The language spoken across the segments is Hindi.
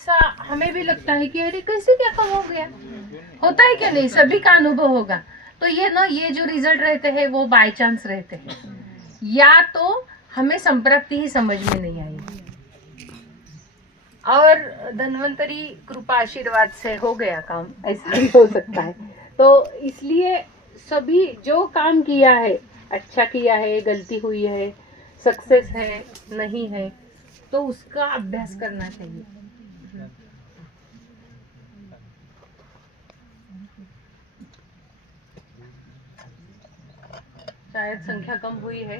ऐसा हमें भी लगता है कि अरे कैसे क्या कम हो गया, होता है क्या नहीं, सभी का अनुभव होगा। तो ये जो रिजल्ट रहते हैं वो बाय चांस रहते हैं, या तो हमें संप्रति ही समझ में नहीं आई और धन्वंतरी कृपा आशीर्वाद से हो गया काम, ऐसा भी हो सकता है। तो इसलिए सभी जो काम किया है, अच्छा किया है, गलती हुई है, सक्सेस है, नहीं है, तो उसका अभ्यास करना चाहिए। शायद संख्या कम हुई है।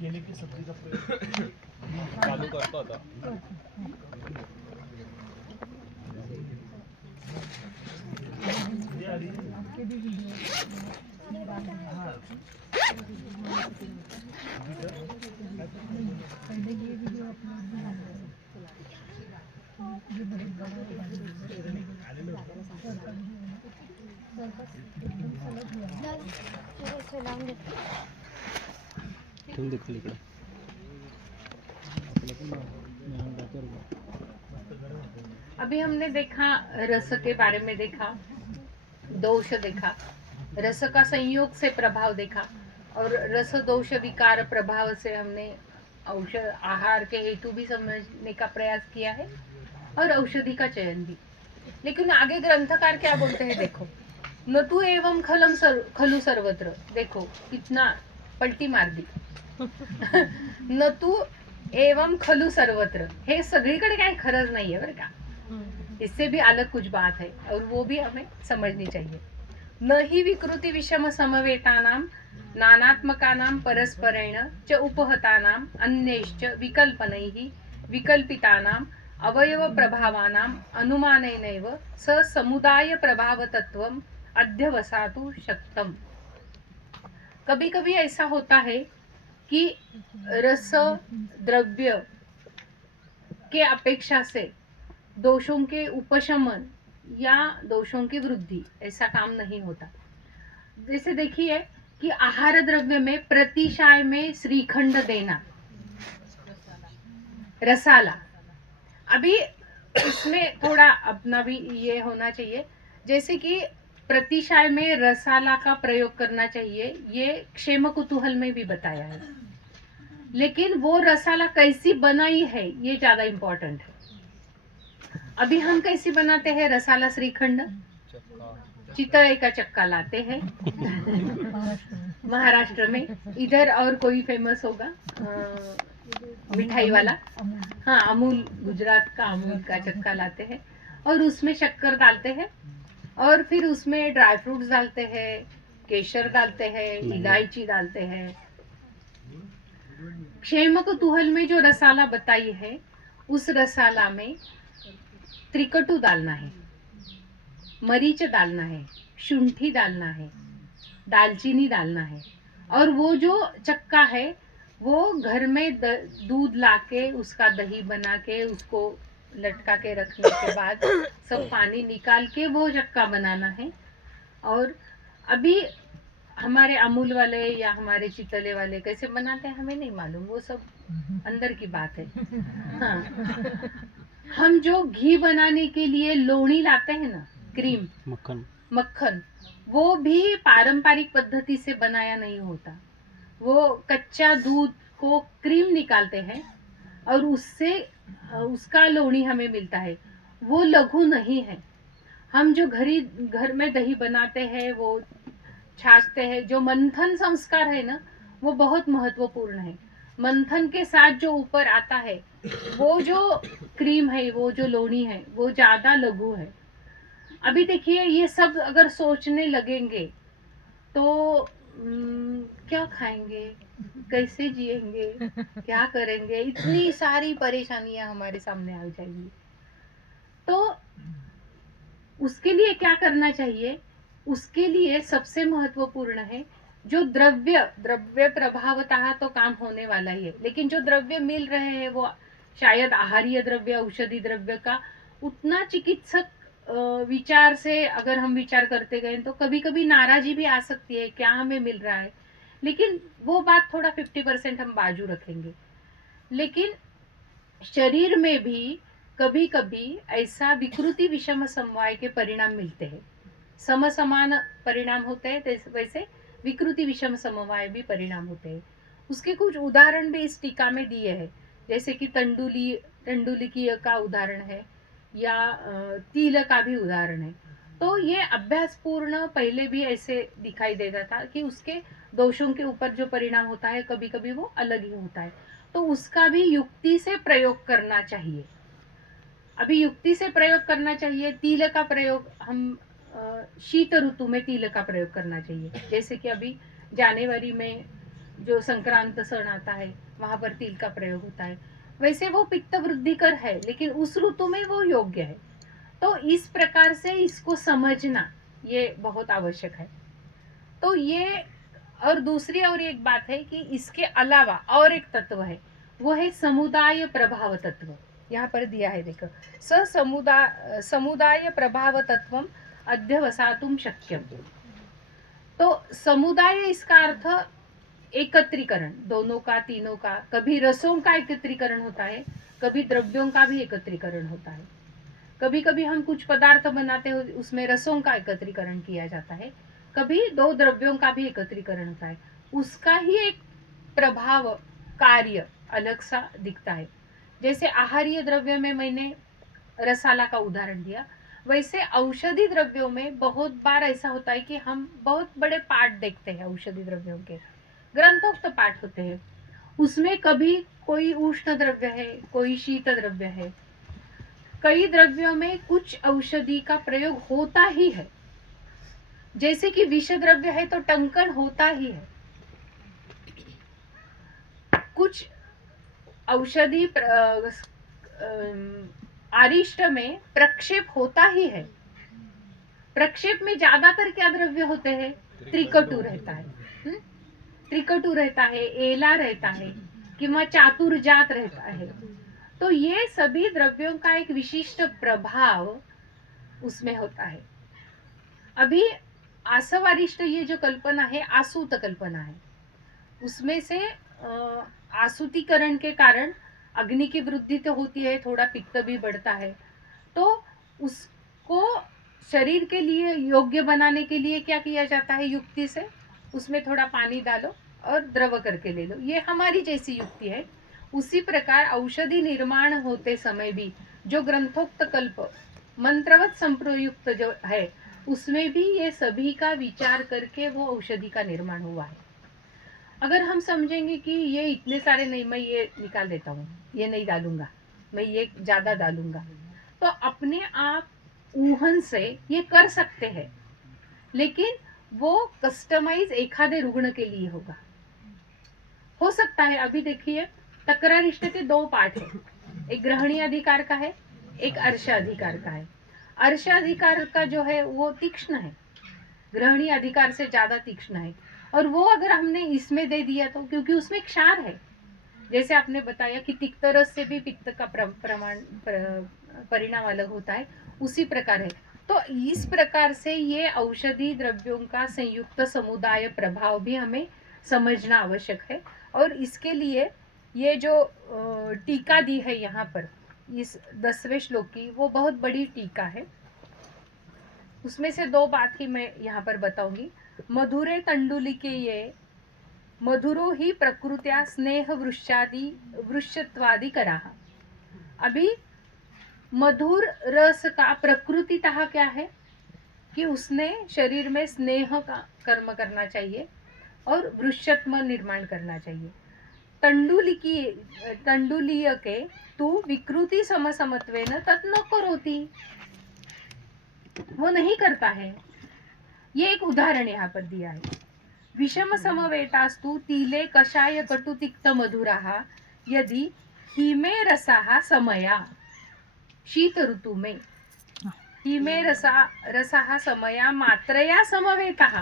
केले की सब्जी का चालू करता होता। तुम देखो इकडे अभी हमने देखा रस के बारे में, देखा दोष, देखा रस का संयोग से प्रभाव देखा, और रस दोष विकार प्रभाव से हमने औषध आहार के हेतु भी समझने का प्रयास किया है और औषधि का चयन भी। लेकिन आगे ग्रंथकार क्या बोलते हैं, देखो, न तू एवं खलु सर्वत्र, देखो कितना पलटी मार दी। न तू एवं खलु सर्वत्र, हे सगळीकडे काही खरंच नाहीये बरं का, इससे भी अलग कुछ बात है और वो भी हमें समझनी चाहिए। न ही विकृति विषम समवेतानां नानात्मकानां परस्परेण च उपहतानां अन्यैश्च विकल्पनैः विकल्पितानां अवयव प्रभावानां अनुमानेनैव स समुदाय प्रभाव तत्वम् अध्यवसातु शक्तम्। कभी कभी ऐसा होता है कि रस द्रव्य के अपेक्षा से दोषों के उपशमन या दोषों की वृद्धि, ऐसा काम नहीं होता। जैसे देखिए कि आहार द्रव्य में प्रतिशाय में श्रीखंड देना, रसाला, अभी इसमें थोड़ा अपना भी ये होना चाहिए, जैसे कि प्रतिशाय में रसाला का प्रयोग करना चाहिए, ये क्षेम कुतूहल में भी बताया है, लेकिन वो रसाला कैसी बनाई है ये ज्यादा इम्पोर्टेंट है। अभी हम कैसी बनाते हैं रसाला श्रीखंड, चितळे का चक्का लाते हैं महाराष्ट्र में, इधर और कोई फेमस होगा मिठाई वाला, हाँ अमूल, गुजरात का अमूल का चक्का लाते हैं और उसमें शक्कर डालते हैं और फिर उसमें ड्राई फ्रूट्स डालते हैं, केसर डालते हैं, इलायची डालते हैं। क्षेम कुतूहल में जो रसाला बताई है, उस रसाला में त्रिकटु डालना है, मरीच डालना है, शुंठी डालना है, दालचीनी डालना है, और वो जो चक्का है वो घर में दूध लाके उसका दही बना के उसको लटका के रखने के बाद सब पानी निकाल के वो चक्का बनाना है। और अभी हमारे अमूल वाले या हमारे चितले वाले कैसे बनाते हैं हमें नहीं मालूम, वो सब अंदर की बात है। हाँ, हम जो घी बनाने के लिए लोणी लाते हैं ना, क्रीम, मक्खन, वो भी पारंपरिक पद्धति से बनाया नहीं होता। वो कच्चा दूध को क्रीम निकालते हैं और उससे उसका लोणी हमें मिलता है, वो लघु नहीं है। हम जो घर में दही बनाते हैं, वो छाछते हैं, जो मंथन संस्कार है ना, वो बहुत महत्वपूर्ण है। मंथन के साथ जो ऊपर आता है वो जो क्रीम है, वो जो लोणी है, वो ज्यादा लघु है। अभी देखिए ये सब अगर सोचने लगेंगे तो क्या खाएंगे, कैसे जिएंगे, क्या करेंगे, इतनी सारी परेशानियां हमारे सामने आ जाएंगी। तो उसके लिए क्या करना चाहिए, उसके लिए सबसे महत्वपूर्ण है जो द्रव्य प्रभावतः तो काम होने वाला ही है, लेकिन जो द्रव्य मिल रहे हैं वो शायद आहारीय द्रव्य, औषधि द्रव्य का उतना चिकित्सक विचार से अगर हम विचार करते गए तो कभी कभी नाराजी भी आ सकती है, क्या हमें मिल रहा है, लेकिन वो बात थोड़ा 50% हम बाजू रखेंगे। लेकिन शरीर में भी कभी कभी ऐसा विकृति विषम समवाय के परिणाम मिलते हैं। समसमान परिणाम होते हैं, वैसे विकृति विषम समवाय भी परिणाम होते हैं। उसके कुछ उदाहरण भी इस टीका में दिए हैं, जैसे कि तंडुलिकीय का उदाहरण है या तिल का भी उदाहरण है। तो ये अभ्यास पूर्ण पहले भी ऐसे दिखाई देता था कि उसके दोषों के ऊपर जो परिणाम होता है कभी कभी वो अलग ही होता है। तो उसका भी युक्ति से प्रयोग करना चाहिए। अभी युक्ति से प्रयोग करना चाहिए। तिल का प्रयोग हम शीत ऋतु में तिल का प्रयोग करना चाहिए। जैसे कि अभी जनवरी में जो संक्रांत सण आता है वहां पर तिल का प्रयोग होता है। वैसे वो पित्त वृद्धिकर है, लेकिन उस ऋतु में वो योग्य है। तो इस प्रकार से इसको समझना ये बहुत आवश्यक है। तो ये और दूसरी और एक बात है कि इसके अलावा और एक तत्व है, वो है समुदाय प्रभाव तत्व। यहाँ पर दिया है, देखो, समुदाय प्रभाव तत्वम अध्यवसातुम शक्यम। तो समुदाय इसका अर्थ एकत्रीकरण, दोनों का, तीनों का। कभी रसों का एकत्रीकरण होता है, कभी द्रव्यों का भी एकत्रीकरण होता है। कभी कभी हम कुछ पदार्थ बनाते हैं, उसमें रसों का एकत्रीकरण किया जाता है, कभी दो द्रव्यों का भी एकत्रीकरण होता है। उसका ही एक प्रभाव, कार्य अलग सा दिखता है। जैसे आहारीय द्रव्य में मैंने रसाला का उदाहरण दिया, वैसे औषधि द्रव्यों में बहुत बार ऐसा होता है कि हम बहुत बड़े पाठ देखते हैं औषधि द्रव्यों के, ग्रंथोक्त पाठ होते हैं। उसमें कभी कोई उष्ण द्रव्य है, कोई शीत द्रव्य है। कई द्रव्यों में कुछ औषधि का प्रयोग होता ही है। जैसे कि विष द्रव्य है तो टंकन होता ही है। कुछ औषधि आरिष्ट में प्रक्षेप होता ही है। प्रक्षेप में ज्यादातर क्या द्रव्य होते हैं? त्रिकटु रहता है, त्रिकटु रहता है, एला रहता है, किंवा चातुर्जात रहता है। तो ये सभी द्रव्यों का एक विशिष्ट प्रभाव उसमें होता है। अभी आसवारिष्ट ये जो कल्पना है, आसूत कल्पना है। उसमें से आसूतीकरण के कारण अग्नि की वृद्धि तो होती है, थोड़ा पित्त भी बढ़ता है। तो उसको शरीर के लिए योग्य बनाने के लिए क्या किया जाता है? युक्ति से उसमें थोड़ा पानी डालो और द्रव करके ले लो। ये हमारी जैसी युक्ति है। उसी प्रकार औषधि निर्माण होते समय भी जो ग्रंथोक्त कल्प मंत्रवत संप्रयुक्त जो है, उसमें भी ये सभी का विचार करके वो औषधि का निर्माण हुआ है। अगर हम समझेंगे कि ये इतने सारे नहीं, मैं ये निकाल देता हूँ, ये नहीं डालूंगा, मैं ये ज्यादा डालूंगा, तो अपने आप ऊहन से ये कर सकते हैं, लेकिन वो कस्टमाइज एखादे रुग्ण के लिए होगा। हो सकता है, अभी देखिए तकरारिष्ट के दो पाठ है, एक ग्रहणी अधिकार का है, एक अर्श अधिकार का है। अर्श अधिकार का जो है वो तीक्ष्ण है, ग्रहणी अधिकार से ज्यादा तीक्ष्ण है। और वो अगर हमने इसमें दे दिया तो, क्योंकि उसमें क्षार है, जैसे आपने बताया कि तिक्त रस से भी पित्त का परिणाम अलग होता है, उसी प्रकार है। तो इस प्रकार से ये औषधि द्रव्यों का संयुक्त समुदाय प्रभाव भी हमें समझना आवश्यक है। और इसके लिए ये जो टीका दी है यहाँ पर इस 10वें श्लोक की, वो बहुत बड़ी टीका है। उसमें से दो बात ही मैं यहाँ पर बताऊंगी। मधुरे तंडुलिके ये मधुरो ही प्रकृत्या स्नेह वृक्षत्वादि कराहा। अभी मधुर रस का प्रकृतितः क्या है कि उसने शरीर में स्नेह का कर्म करना चाहिए और वृक्षत्व निर्माण करना चाहिए। तंडुलीय के तू विकृति समसमत्वेन तत् न करोति, वो नहीं करता है। ये एक उदाहरण यहाँ पर दिया है। विषम समवेतास्तु तिले कषाय कटु तिक्त मधुराः यदि हिमे रसाः समया, शीत ऋतु में हिमे रसाः समया मात्रया समवेताः।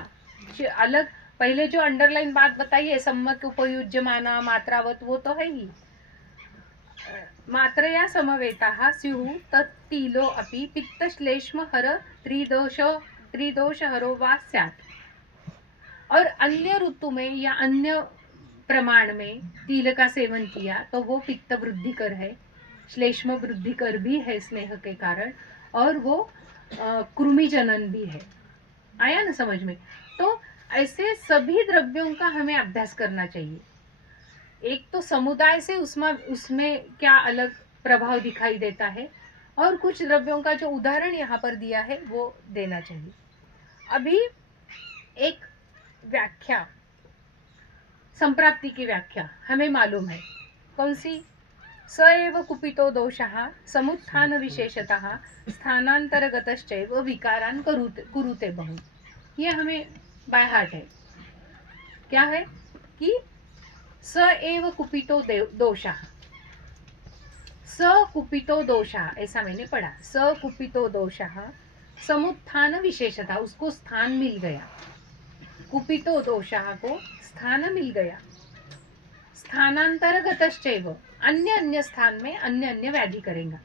अलग पहले जो अंडरलाइन बात बताई है, सम्मत उपयुज्यमाना मात्रावत, वो तो है ही। मात्रया समवेताः स्युः तत्तिलो अपि पित्तश्लेष्म हर त्रिदोष हरो वा स्यात्। और अन्य ऋतु में या अन्य प्रमाण में तिल का सेवन किया तो वो पित्त वृद्धि कर है, श्लेष्म वृद्धि कर भी है स्नेह के कारण, और वो कृमि जनन भी है। आया ना समझ में? तो ऐसे सभी द्रव्यों का हमें अभ्यास करना चाहिए। एक तो समुदाय से उसमें क्या अलग प्रभाव दिखाई देता है, और कुछ द्रव्यों का जो उदाहरण यहाँ पर दिया है वो देना चाहिए। अभी एक व्याख्या, संप्राप्ति की व्याख्या हमें मालूम है, कौन सी? स एव कुपितो दोषः समुत्थान विशेषतः स्थानांतरगतश्चैव विकारान कुरुते बहु। ये हमें बाय हार्ट है। क्या है कि स एव कुपितो दोषः, स कुपितो दोषः, ऐसा मैंने पढ़ा। स कुपितो दोषः समुत्थान विशेषता, उसको स्थान मिल गया। कुपितो दोषः को स्थान मिल गया। स्थानांतरगतश्चैव, अन्य अन्य स्थान में अन्य अन्य व्याधि करेगा।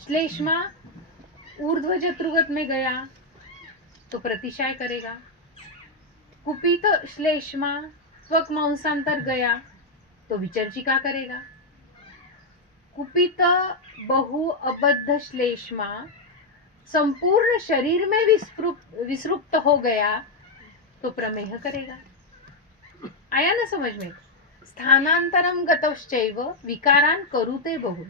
श्लेष्मा ऊर्ध्व जत्रुगत में गया तो प्रतिशाय करेगा। कुपित श्लेष्मा त्वक मांसांतर गया तो विचर्चिका करेगा। कुपित बहु अबद्ध श्लेष्मा संपूर्ण शरीर में विसृप्त हो गया तो प्रमेह करेगा। आया ना समझ में? स्थानांतरम गतश्चैव विकारान करुते बहु।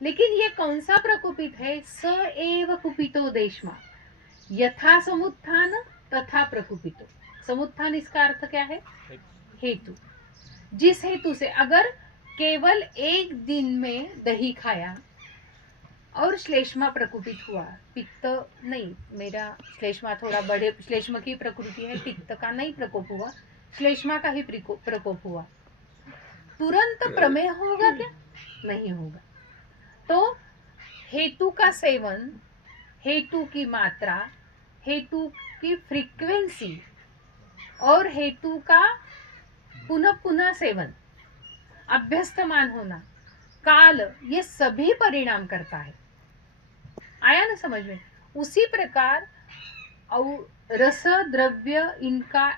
लेकिन ये कौन सा प्रकुपित है? स एव कुपितो देशमा, यथा समुत्थान तथा प्रकुपितो। समुत्थान इसका अर्थ क्या है? हेतु। जिस हेतु से, अगर केवल एक दिन में दही खाया और श्लेष्मा प्रकुपित हुआ, पित्त नहीं, मेरा श्लेष्मा थोड़ा बड़े, श्लेष्म की प्रकृति है, पित्त का नहीं प्रकोप हुआ, श्लेष्मा का ही प्रकोप हुआ, तुरंत प्रमेय होगा क्या? नहीं होगा। तो हेतु का सेवन, हेतु की मात्रा, हेतु की फ्रीक्वेंसी और हेतु का पुनः पुनः सेवन, अभ्यस्तमान होना, काल, ये सभी परिणाम करता है। आया ना समझ में? उसी प्रकार रस द्रव्य, इनका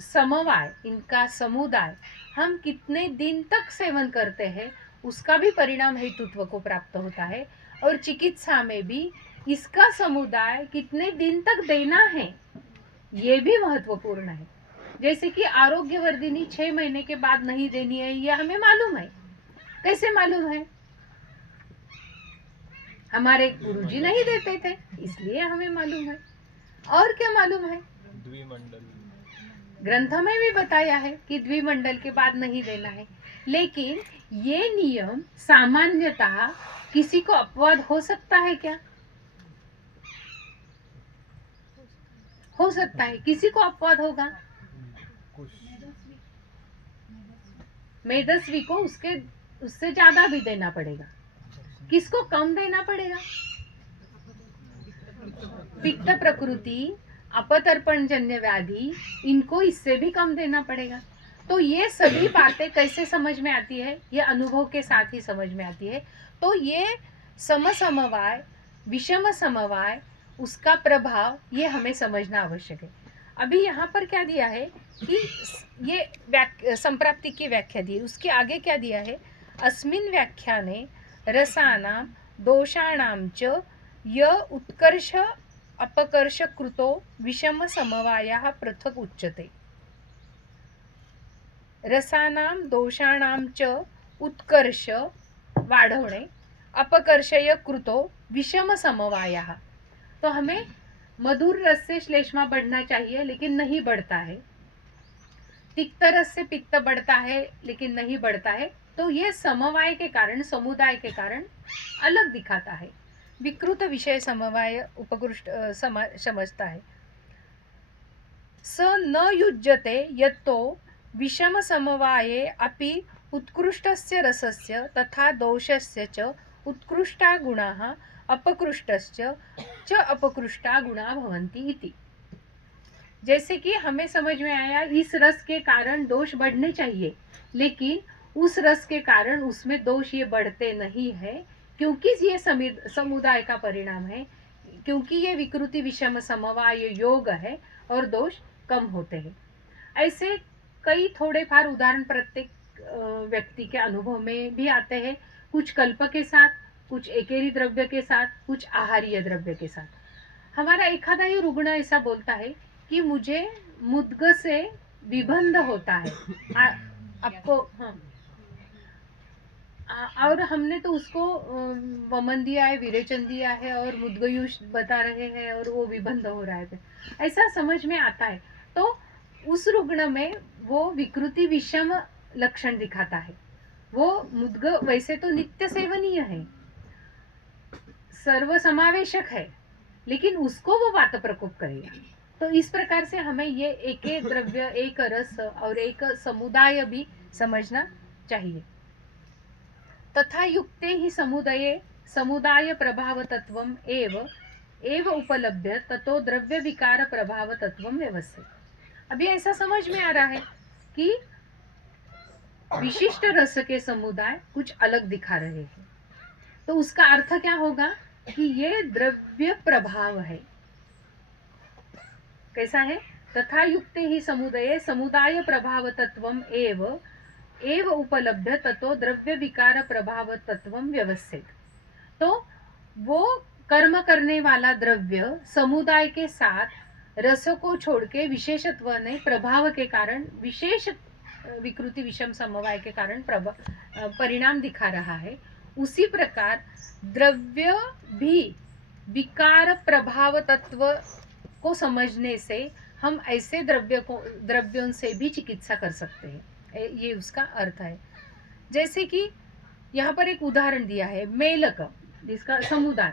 समवाय, इनका समुदाय हम कितने दिन तक सेवन करते हैं उसका भी परिणाम हेतुत्व को प्राप्त होता है। और चिकित्सा में भी इसका समुदाय कितने दिन तक देना है ये भी महत्वपूर्ण है। जैसे कि आरोग्यवर्धिनी 6 महीने के बाद नहीं देनी है, यह हमें मालूम है। कैसे मालूम है? हमारे गुरुजी नहीं देते थे, इसलिए हमें मालूम है। और क्या मालूम है? द्विमंडल ग्रंथ में भी बताया है कि द्विमंडल के बाद नहीं देना है। लेकिन ये नियम सामान्यतः किसी को अपवाद हो सकता है क्या? हो सकता है। किसी को अपवाद होगा? मेदस्वी को उससे ज्यादा भी देना पड़ेगा। किसको कम देना पड़ेगा? पित्त प्रकृति, अपतर्पण जन्य व्याधि, इनको इससे भी कम देना पड़ेगा। तो ये सभी बातें कैसे समझ में आती है? ये अनुभव के साथ ही समझ में आती है। तो ये समसमवाय, विषम समवाय, उसका प्रभाव ये हमें समझना आवश्यक है। अभी यहाँ पर क्या दिया है कि ये संप्राप्ति की व्याख्या दी, उसके आगे क्या दिया है? अस्मिन् व्याख्याने रसानां दोषाणां च य उत्कर्ष अपकर्ष कृतो विषम समवायः पृथक् उच्यते। रसानां दोषाणां च उत्कर्ष, वाढवणे, अपकर्षय कृतो विषम समवायः। तो हमें मधुर रस से श्लेष्मा बढ़ना चाहिए लेकिन नहीं बढ़ता है, तिक्त रस से पित्त बढ़ता है लेकिन नहीं बढ़ता है। तो ये समवाय के कारण, समुदाय के कारण अलग दिखाता है। विकृत विषय समवाय उपकृष्ट समझता है। स न युज्यते यतो विषम समवाये अपि उत्कृष्टस्य रसस्य तथा दोषस्य च उत्कृष्टा गुणाः अपकृष्टस्य च अपकृष्टा गुणा भवन्ति इति। जैसे कि हमें समझ में आया, इस रस के कारण दोष बढ़ने चाहिए, लेकिन उस रस के कारण उसमें दोष ये बढ़ते नहीं है, क्योंकि ये समुदाय का परिणाम है, क्योंकि ये विकृति विषम समवाय योग है और दोष कम होते हैं। ऐसे कई थोड़े फार उदाहरण प्रत्येक व्यक्ति के अनुभव में भी आते हैं। कुछ कल्प के साथ, कुछ एकेरी द्रव्य के साथ, कुछ आहारीय द्रव्य के साथ। हमारा एखादा ही रुग्ण ऐसा बोलता है कि मुझे मुद्ग से विबंध होता है। आपको हाँ, और हमने तो उसको वमन दिया है, विरेचन दिया है और मुद्गयुष बता रहे हैं और वो विबंध हो रहा है, ऐसा समझ में आता है। तो उस रुग्ण में वो विकृति विषम लक्षण दिखाता है। वो मुद्ग वैसे तो नित्य सेवनीय है, सर्व समावेशक है, लेकिन उसको वो वात प्रकोप करेगा। तो इस प्रकार से हमें ये एक द्रव्य, एक रस और एक समुदाय भी समझना चाहिए। तथा युक्ते ही समुदाये समुदाय प्रभाव तत्वम एव उपलब्ध ततो द्रव्य विकार प्रभाव तत्वम व्यवस्थित। अभी ऐसा समझ में आ रहा है कि विशिष्ट रस के समुदाय कुछ अलग दिखा रहे हैं। तो उसका अर्थ क्या होगा कि ये द्रव्य प्रभाव है। कैसा है? तथा युक्ते ही समुदाय समुदाय प्रभाव तत्वम एव उपलब्ध ततो द्रव्य विकार प्रभाव तत्वम व्यवस्थित। तो वो कर्म करने वाला द्रव्य समुदाय के साथ रस को छोड़ के विशेषत्व ने प्रभाव के कारण विशेष विकृति विषम समवाय के कारण परिणाम दिखा रहा है। उसी प्रकार द्रव्य भी विकार प्रभाव तत्व को समझने से हम ऐसे द्रव्यों से भी चिकित्सा कर सकते हैं। ये उसका अर्थ है। जैसे कि यहाँ पर एक उदाहरण दिया है, मेलक जिसका समुदाय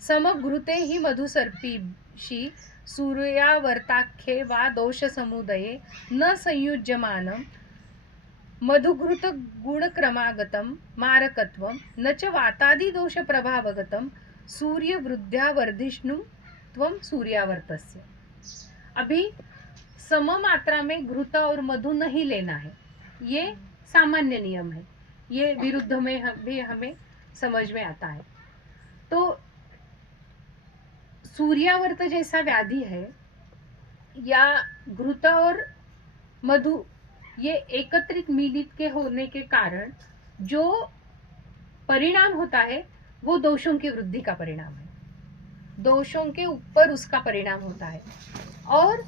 समग्रुते ही मधुसर्पीशी सूर्यावर्ताख्ये वा दोष समुदये न संयुज्यमानं मधुघृत गुणक्रमागतं मारकत्वं न च वातादि दोष प्रभावगतं सूर्य वृद्ध्या वर्धिष्णु त्वं सूर्यावर्तस्य। अभी सम मात्रा में घृत और मधु नहीं लेना है, ये सामान्य नियम है। ये विरुद्ध में भी हमें समझ में आता है। तो सूर्यावर्त जैसा व्याधि है या घृत और मधु ये एकत्रित मिलित के होने के कारण जो परिणाम होता है वो दोषों की वृद्धि का परिणाम है, दोषों के ऊपर उसका परिणाम होता है। और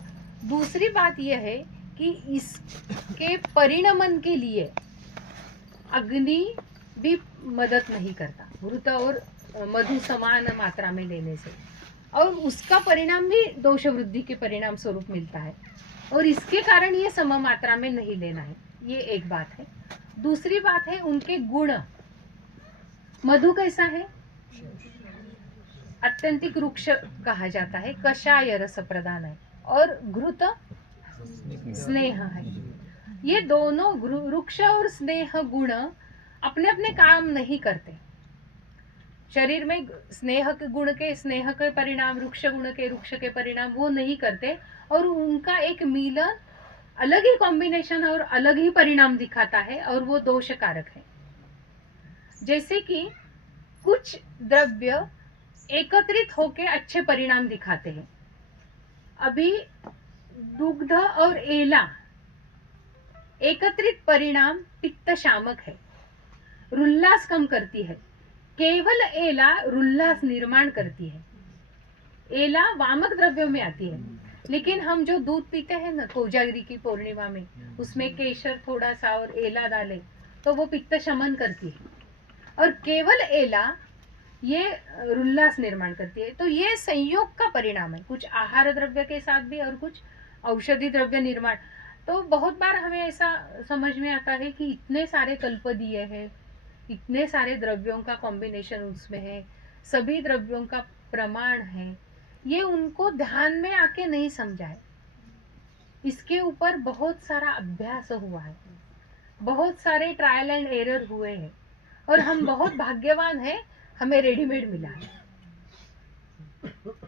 दूसरी बात यह है कि इसके परिणमन के लिए अग्नि भी मदद नहीं करता, घृत और मधु समान मात्रा में लेने से, और उसका परिणाम भी दोष वृद्धि के परिणाम स्वरूप मिलता है। और इसके कारण ये सम मात्रा में नहीं लेना है, ये एक बात है। दूसरी बात है उनके गुण। मधु कैसा है? अत्यंतिक रुक्ष कहा जाता है, कषाय रस प्रदान है, और घृत स्नेह है। ये दोनों रुक्ष और स्नेह गुण अपने अपने काम नहीं करते। शरीर में स्नेह के गुण के स्नेह के परिणाम, रुक्ष गुण के रुक्ष के परिणाम वो नहीं करते, और उनका एक मिलन अलग ही कॉम्बिनेशन और अलग ही परिणाम दिखाता है, और वो दोष कारक है। जैसे कि कुछ द्रव्य एकत्रित होके अच्छे परिणाम दिखाते हैं। अभी दुग्ध और एला एकत्रित परिणाम पित्त शामक है, रुल्लास कम करती है। केवल एला रुल्लास निर्माण करती है। एला वामक द्रव्यों में आती है, लेकिन हम जो दूध पीते हैं ना कोजागरी की पूर्णिमा में, उसमें केसर थोड़ा सा और एला डाले तो वो पित्त शमन करती है, और केवल एला ये रुल्लास निर्माण करती है। तो ये संयोग का परिणाम है, कुछ आहार द्रव्य के साथ भी और कुछ औषधि द्रव्य निर्माण। तो बहुत बार हमें ऐसा समझ में आता है कि इतने सारे कल्प दिए हैं, इतने सारे द्रव्यों का कॉम्बिनेशन उसमें है, सभी द्रव्यों का प्रमाण है, ये उनको ध्यान में आके नहीं समझा है। इसके ऊपर बहुत सारा अभ्यास हुआ है, बहुत सारे ट्रायल एंड एरर हुए हैं, और हम बहुत भाग्यवान हैं, हमें रेडीमेड मिला है,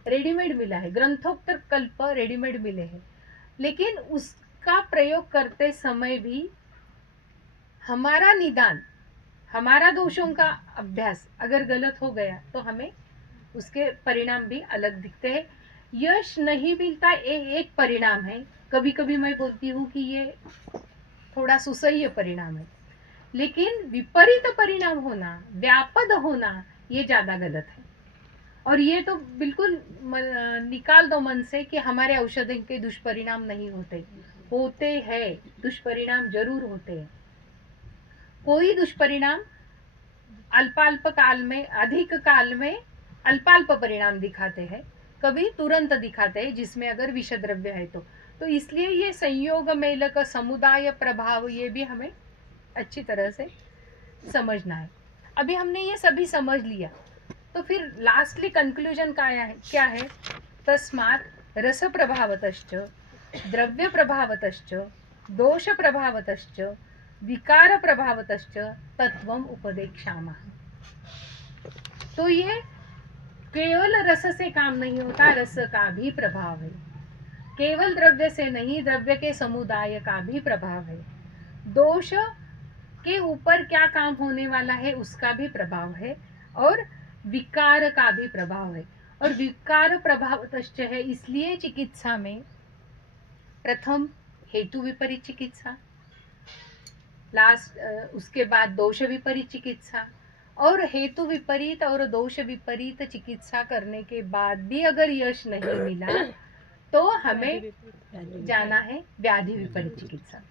रेडीमेड मिला है, ग्रंथोक्त कल्प रेडीमेड मिले हैं। लेकिन उसका प्रयोग करते समय भी हमारा निदान, हमारा दोषों का अभ्यास अगर गलत हो गया तो हमें उसके परिणाम भी अलग दिखते हैं। यश नहीं मिलता एक परिणाम है, कभी कभी मैं बोलती हूँ कि ये थोड़ा सुसह्य परिणाम है, लेकिन विपरीत परिणाम होना, व्यापद होना, ये ज्यादा गलत है। और ये तो बिल्कुल निकाल दो मन से कि हमारे औषधों के दुष्परिणाम नहीं होते, होते हैं, दुष्परिणाम जरूर होते हैं। कोई दुष्परिणाम अल्पाल्प काल में, अधिक काल में अल्पाल्प परिणाम दिखाते हैं, कभी तुरंत दिखाते हैं, जिसमें अगर विष द्रव्य है तो इसलिए ये संयोग मेलक समुदाय प्रभाव, ये भी हमें अच्छी तरह से समझना है। अभी हमने ये सभी समझ लिया, तो फिर लास्टली कंक्लूजन क्या है? तस्मात् रस प्रभावतश्च, द्रव्य प्रभावतश्च, दोष प्रभावतश्च, विकार प्रभावतश्च तत्वम उपदेक्षामः। तो ये केवल रस से काम नहीं होता, रस का भी प्रभाव है। केवल द्रव्य से नहीं, द्रव्य के समुदाय का भी प्रभाव है। दोष के ऊपर क्या काम होने वाला है उसका भी प्रभाव है, और विकार का भी प्रभाव है। और विकार प्रभावतश्च है, इसलिए चिकित्सा में प्रथम हेतु विपरीत चिकित्सा, उसके बाद दोष विपरीत चिकित्सा, और हेतु विपरीत और दोष विपरीत चिकित्सा करने के बाद भी अगर यश नहीं मिला तो हमें जाना है व्याधि विपरीत चिकित्सा।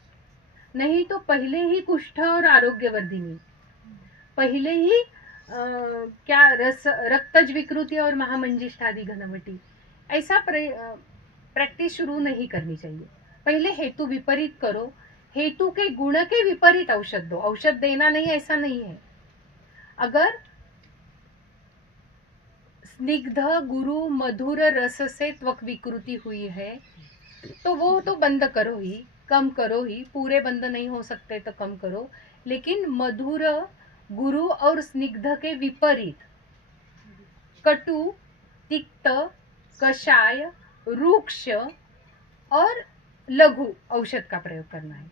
नहीं तो पहले ही कुष्ठ और आरोग्यवर्धिनी, पहले ही रक्तज विकृति और महामंजिष्ठादि घनवटी, ऐसा प्रैक्टिस शुरू नहीं करनी चाहिए। पहले हेतु विपरीत करो, हेतु के गुण के विपरीत औषध दो। औषध देना नहीं ऐसा नहीं है। अगर स्निग्ध गुरु मधुर रस से त्वक विकृति हुई है तो वो तो बंद करो ही, कम करो ही, पूरे बंद नहीं हो सकते तो कम करो, लेकिन मधुर गुरु और स्निग्ध के विपरीत कटु, तिक्त, कषाय, रूक्ष और लघु औषध का प्रयोग करना है।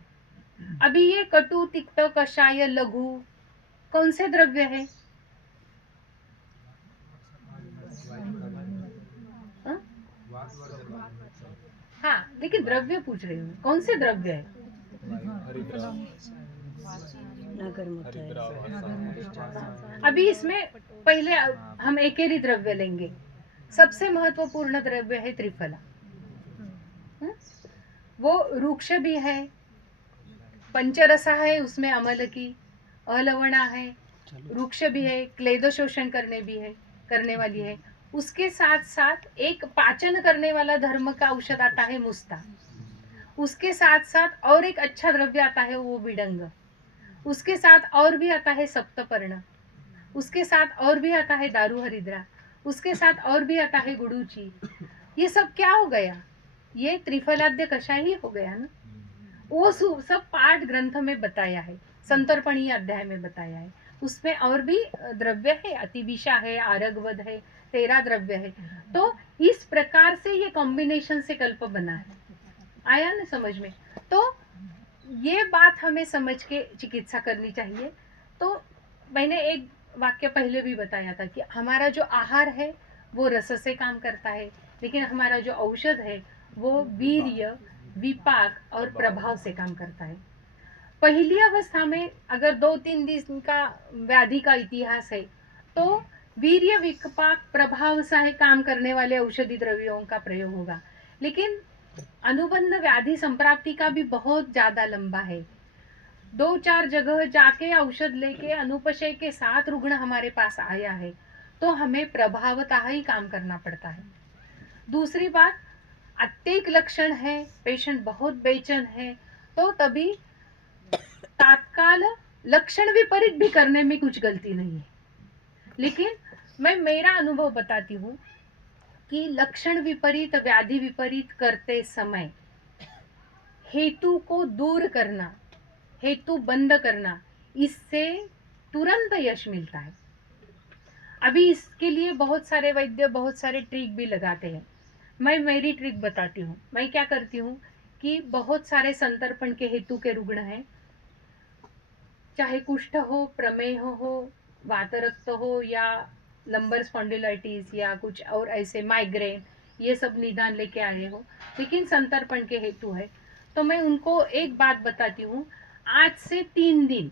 अभी ये कटु, तिक्त, कषाय, लघु कौन से द्रव्य है? हाँ, लेकिन द्रव्य पूछ रही हूँ, कौन से द्रव्य है? अभी इसमें पहले हम एकेरी द्रव्य लेंगे। सबसे महत्वपूर्ण द्रव्य है त्रिफला। वो रूक्ष भी है, पंचरसा है, उसमें अमल की, अलवणा है, रूक्ष भी है, क्लेद शोषण करने वाली है। उसके साथ साथ एक पाचन करने वाला धर्म का औषध आता है मुस्ता। उसके साथ साथ और एक अच्छा द्रव्य आता है वो विडंग। उसके साथ और भी आता है सप्तपर्ण। उसके साथ और भी आता है दारू हरिद्रा। उसके साथ और भी आता है गुड़ूची। ये सब क्या हो गया? ये त्रिफलाद्य कषाय ही हो गया ना। वो सब पाठ ग्रंथ में बताया है, संतर्पणीय अध्याय में बताया है। उसमें और भी द्रव्य है, अतिविषा है, आरगवध है, 13 द्रव्य है। तो इस प्रकार से ये कॉम्बिनेशन से कल्प बना है। आया ना समझ में? तो ये बात हमें समझ के चिकित्सा करनी चाहिए। तो मैंने एक वाक्य पहले भी बताया था कि हमारा जो आहार है वो रस से काम करता है, लेकिन हमारा जो औषध है वो वीर्य, विपाक और प्रभाव से काम करता है। पहली अवस्था में अगर 2-3 दिन का व्याधि का इतिहास है तो वीर्य, विपाक, प्रभाव से काम करने वाले औषधि द्रव्यों का प्रयोग होगा। लेकिन अनुबंध व्याधि संप्राप्ति का भी बहुत ज्यादा लंबा है। 2-4 जगह जाके औषध लेके अनुपशय के साथ रुग्ण हमारे पास आया है तो हमें प्रभावतः ही काम करना पड़ता है। दूसरी बात, अत्यधिक लक्षण है, पेशेंट बहुत बेचैन है, तो तभी तात्काल लक्षण विपरीत भी करने में कुछ गलती नहीं है। लेकिन मैं मेरा अनुभव बताती हूँ कि लक्षण विपरीत, व्याधि विपरीत करते समय हेतु को दूर करना, हेतु बंद करना, इससे तुरंत यश मिलता है। अभी इसके लिए बहुत सारे वैद्य बहुत सारे ट्रिक भी लगाते हैं। मैं मेरी ट्रिक बताती हूँ। मैं क्या करती हूँ कि बहुत सारे संतर्पण के हेतु के रुग्ण हैं, चाहे कुष्ठ हो, प्रमेह हो, वातरक्त हो या लंबर स्पॉन्डिलाइटिस या कुछ और ऐसे माइग्रेन, ये सब निदान लेके आए हो, लेकिन संतर्पण के हेतु है, तो मैं उनको एक बात बताती हूँ, आज से 3 दिन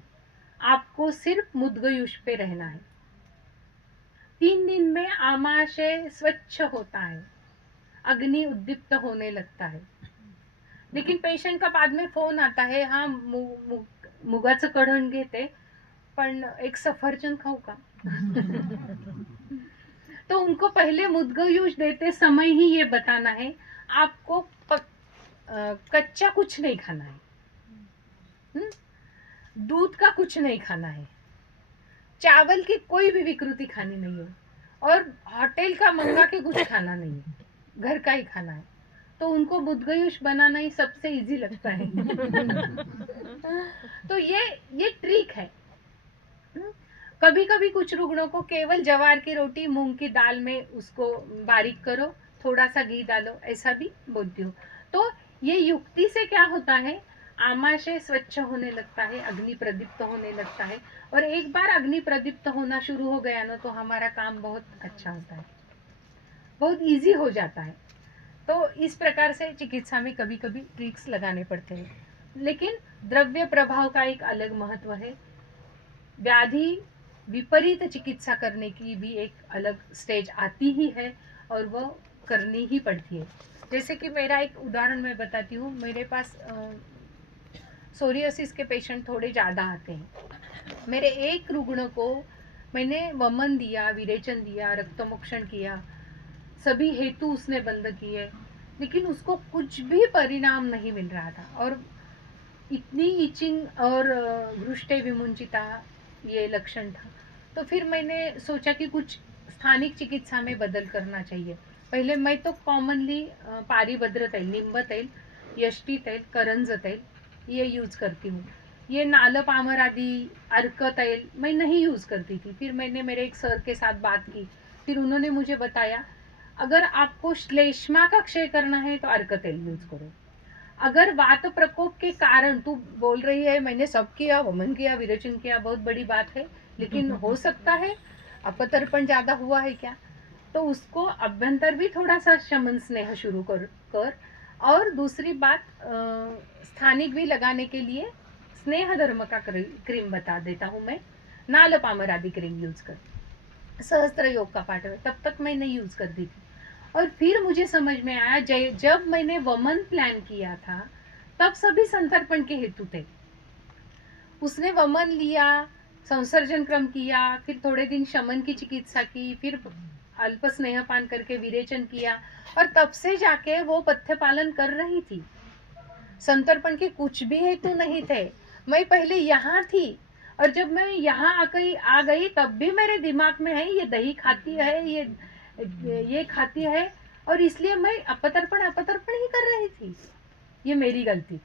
आपको सिर्फ मुद्गयूष पे रहना है। 3 दिन में आमाशय स्वच्छ होता है, अग्नि उद्दीप्त होने लगता है। लेकिन पेशंट का बाद में फोन आता है, हाँ मुगाचं कढण घेते पण एक सफरचंद खाऊ का? तो उनको पहले मुद्गयूष देते समय ही ये बताना है, आपको कच्चा कुछ नहीं खाना है, दूध का कुछ नहीं खाना है, चावल की कोई भी विकृति खानी नहीं है, और होटल का मंगा के कुछ खाना नहीं है, घर का ही खाना है। तो उनको मुद्गयूष बनाना ही सबसे इजी लगता है। तो ये ट्रिक है। कभी कभी कुछ रुग्णों को केवल ज्वार की रोटी मूंग की दाल में उसको बारीक करो, थोड़ा सा घी डालो, ऐसा भी बोलती हूँ। तो ये युक्ति से क्या होता है, आमाशय स्वच्छ होने लगता है, अग्नि प्रदीप्त होने लगता है, और एक बार अग्नि प्रदीप्त होना शुरू हो गया ना तो हमारा काम बहुत अच्छा होता है, बहुत इजी हो जाता है। तो इस प्रकार से चिकित्सा में कभी कभी ट्रिक्स लगाने पड़ते हैं, लेकिन द्रव्य प्रभाव का एक अलग महत्व है। व्याधि विपरीत चिकित्सा करने की भी एक अलग स्टेज आती ही है, और वो करनी ही पड़ती है। जैसे कि मेरा एक उदाहरण मैं बताती हूँ। मेरे पास सोरियासिस के पेशेंट थोड़े ज़्यादा आते हैं। मेरे एक रुग्ण को मैंने वमन दिया, विरेचन दिया, रक्तमोक्षण किया, सभी हेतु उसने बंद किए, लेकिन उसको कुछ भी परिणाम नहीं मिल रहा था, और इतनी इचिंग और घृष्टे विमुंचिता ये लक्षण था। तो फिर मैंने सोचा कि कुछ स्थानिक चिकित्सा में बदल करना चाहिए। पहले मैं तो कॉमनली पारिभद्र तैल, निम्ब तैल, यष्टि तैल, करंज तैल ये यूज करती हूँ। ये नाल पामर आदि अर्क तैल मैं नहीं यूज करती थी। फिर मैंने मेरे एक सर के साथ बात की, फिर उन्होंने मुझे बताया अगर आपको श्लेष्मा का क्षय करना है तो अर्क तेल यूज करो। अगर वात प्रकोप के कारण तू बोल रही है मैंने सब किया, वमन किया, विरेचन किया, बहुत बड़ी बात है, लेकिन हो सकता है अपतर्पण ज्यादा हुआ है क्या, तो उसको अभ्यंतर भी थोड़ा सा शमन स्नेह शुरू कर। और दूसरी बात, स्थानिक भी लगाने के लिए स्नेह धर्म का क्रीम बता देता हूँ मैं, नाल पामर आदि क्रीम यूज कर, सहस्त्र योग का पाठ है, तब तक मैं नहीं यूज करती थी। और फिर मुझे समझ में आया जब मैंने वमन प्लान किया था तब सभी संतर्पण के हेतु थे। उसने वमन लिया, संसर्जन क्रम किया, फिर थोड़े दिन शमन की चिकित्सा की, फिर अल्प स्नेहपान करके विरेचन किया, और तब से जाके वो पथ्य पालन कर रही थी। संतर्पण के कुछ भी हेतु नहीं थे। मैं पहले यहाँ थी, और जब मैं यहाँ आ गई तब भी मेरे दिमाग में है ये दही खाती है, ये खाती है, और इसलिए मैं अपतर्पण ही कर रही थी। ये मेरी गलती थी।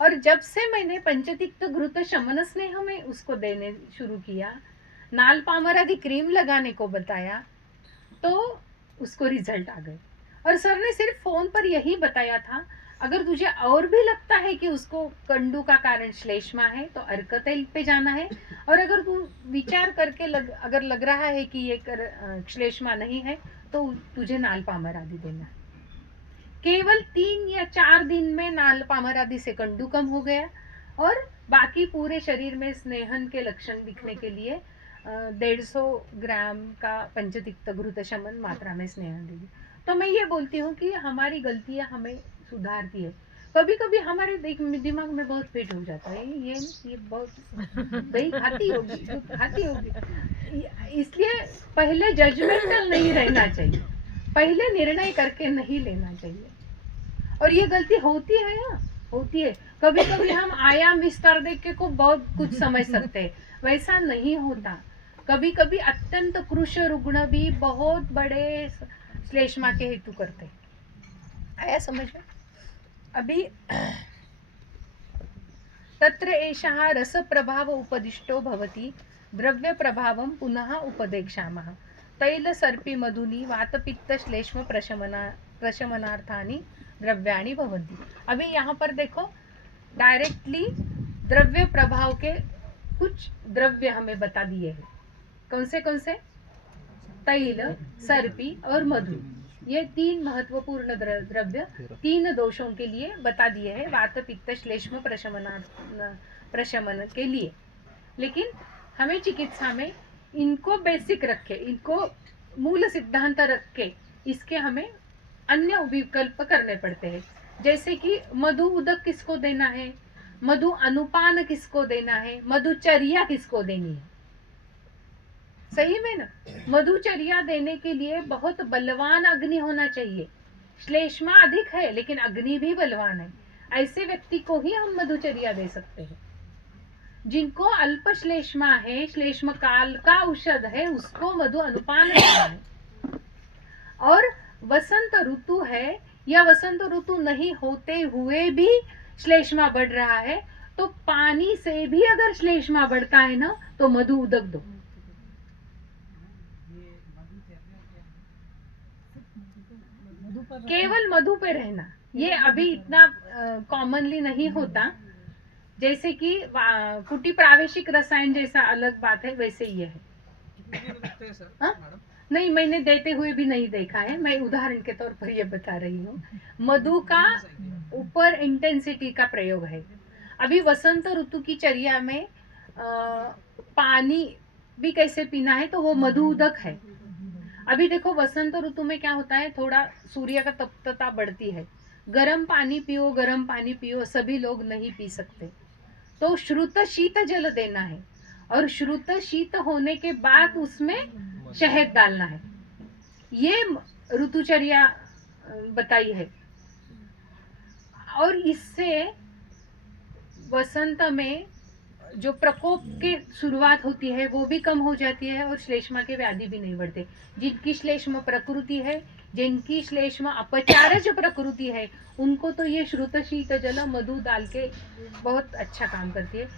और जब से मैंने पंचतिक्त घृत शमन स्नेह में उसको देने शुरू किया, नाल पामर आदि क्रीम लगाने को बताया, तो उसको रिजल्ट आ गए। और सर ने सिर्फ फोन पर यही बताया था, अगर तुझे और भी लगता है कि उसको कंडू का कारण श्लेष्मा है तो अर्क तेल पे जाना है, और अगर तू विचार करके अगर लग रहा है कि ये श्लेष्मा नहीं है तो तुझे नाल पामर आदि देना है। केवल 3 या 4 दिन में नाल पामर आदि से कंडू कम हो गया, और बाकी पूरे शरीर में स्नेहन के लक्षण दिखने के लिए 150 ग्राम का पंचतिक्त घृत शमन मात्रा में स्नेहन दी। तो मैं ये बोलती हूँ कि हमारी गलतियां हमें सुधारती है। कभी कभी हमारे दिमाग में बहुत फिट हो जाता है, ये बहुत दही खाती होगी, इसलिए पहले जजमेंटल नहीं रहना चाहिए, पहले निर्णय करके नहीं लेना चाहिए। और ये गलती होती है ना, होती है। कभी कभी हम आयाम विस्तार देख के को बहुत कुछ समझ सकते हैं, वैसा नहीं होता। कभी कभी अत्यंत कृश रुग्ण भी बहुत बड़े श्लेष्मा के हेतु करते हैं। आया समझ में? अभी तत्र एषः रस प्रभाव उपदिष्टो भवति, द्रव्य प्रभावं पुनः उपदेक्षामः। तैल सर्पी मधुनि वातपित्त श्लेष्म प्रशमनार्थानि द्रव्याणि भवन्ति। अभी यहाँ पर देखो, डायरेक्टली द्रव्य प्रभाव के कुछ द्रव्य हमें बता दिए हैं। कौन से? तैल, सर्पी और मधु, ये 3 महत्वपूर्ण द्रव्य 3 दोषों के लिए बता दिए हैं, वात पित्त श्लेष्म प्रशमन के लिए। लेकिन हमें चिकित्सा में इनको बेसिक रखे, इनको मूल सिद्धांत रख के इसके हमें अन्य विकल्प करने पड़ते हैं। जैसे कि मधु उदक किसको देना है, मधु अनुपान किसको देना है, मधुचर्या किसको देनी है। सही में ना, मधुचर्या देने के लिए बहुत बलवान अग्नि होना चाहिए। श्लेष्मा अधिक है लेकिन अग्नि भी बलवान है, ऐसे व्यक्ति को ही हम मधुचर्या दे सकते हैं। जिनको अल्प श्लेष्मा है, श्लेष्म काल का औषध है, उसको मधु अनुपान देना है। और वसंत ऋतु है या वसंत ऋतु नहीं होते हुए भी श्लेष्मा बढ़ रहा है, तो पानी से भी अगर श्लेष्मा बढ़ता है ना, तो मधु उदक दो। केवल मधु पे रहना, ये अभी इतना कॉमनली नहीं होता। जैसे कि कुटी प्रावेशिक रसायन जैसा अलग बात है, वैसे ये है। हाँ? नहीं, मैंने देते हुए भी नहीं देखा है, मैं उदाहरण के तौर पर ये बता रही हूँ। मधु का ऊपर इंटेंसिटी का प्रयोग है। अभी वसंत ऋतु की चर्या में पानी भी कैसे पीना है, तो वो मधु उदक है। अभी देखो वसंत ऋतु में क्या होता है, थोड़ा सूर्य का तप्तता बढ़ती है, गर्म पानी पियो, गर्म पानी पियो, सभी लोग नहीं पी सकते, तो श्रुत शीत जल देना है। और श्रुत शीत होने के बाद उसमें शहद डालना है। ये ऋतुचर्या बताई है। और इससे वसंत में जो प्रकोप की शुरुआत होती है वो भी कम हो जाती है और श्लेष्मा के व्याधि भी नहीं बढ़ते। जिनकी श्लेष्म प्रकृति है, जिनकी श्लेष्म अपचारज प्रकृति है, उनको तो ये श्रुत शीत जल मधु डाल के बहुत अच्छा काम करती है।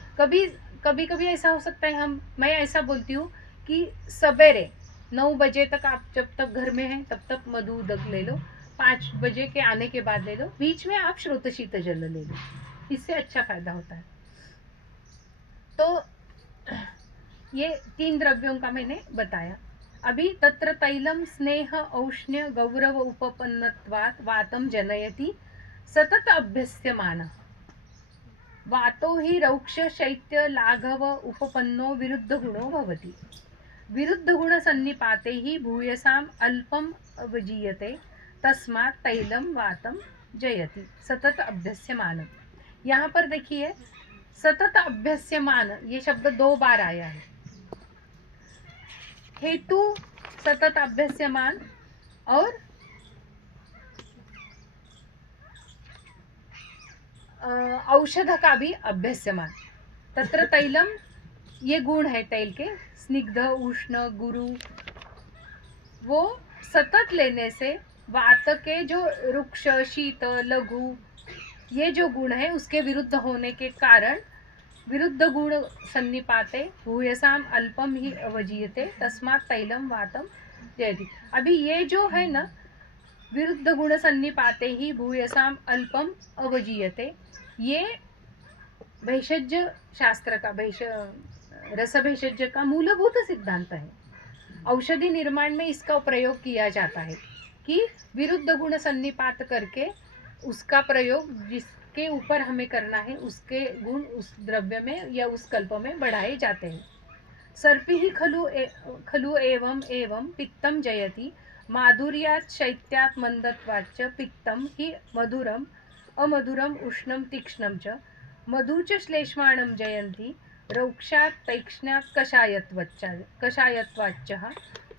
कभी ऐसा हो सकता है, मैं ऐसा बोलती हूँ कि सवेरे 9 बजे तक आप जब तक घर में हैं तब तक मधु उदक ले लो, 5 बजे के आने के बाद ले लो, बीच में आप श्रुत शीत जल ले लो, इससे अच्छा फायदा होता है। तो ये 3 द्रव्यों का मैंने बताया। अभी तत्र तैलम स्नेह औष्ण्य गौरव उपपन्नत्वात् वातम जनयति सतत अभ्यस्यमान। वातो ही रौक्ष शैत्य लाघव उपपन्नो विरुद्ध गुणो भवति। विरुद्ध गुण सन्निपाते ही भूयसाम अल्पम अवजीयते तस्मात् तैलम वातम जयति सतत अभ्यस्यमान। यहाँ पर देखिए सतत अभ्यस्यमान ये शब्द 2 बार आया है। हेतु सतत अभ्यस्यमान और औषध का भी अभ्यस्यमान। तत्र तैलम ये गुण है तैल के, स्निग्ध उष्ण गुरु, वो सतत लेने से वात के जो रुक्ष शीत लघु ये जो गुण है उसके विरुद्ध होने के कारण विरुद्ध गुण सन्निपाते भूयसाम अल्पम ही अवजीयते तस्मात् तैलम वातम जयति। अभी ये जो है ना, विरुद्ध गुण सन्निपाते ही भूयसाम अल्पम अवजीयते, ये भेषज शास्त्र का रस भेषज का मूलभूत सिद्धांत है। औषधि निर्माण में इसका प्रयोग किया जाता है कि विरुद्ध गुण सन्निपात करके उसका प्रयोग जिसके ऊपर हमें करना है उसके गुण उस द्रव्य में या उस कल्प में बढ़ाए जाते हैं। सर्पि ही खलु एवं एवं पित्तम जयति माधुर्यात् शैत्यात् मंदत्वाच्च पित्तम ही मधुरम अमधुरम उष्णम तीक्ष्णम च मधु च श्लेष्माणं जयन्ति रौक्षात् तैक्ष्ण्यात् कषायत्वाच्च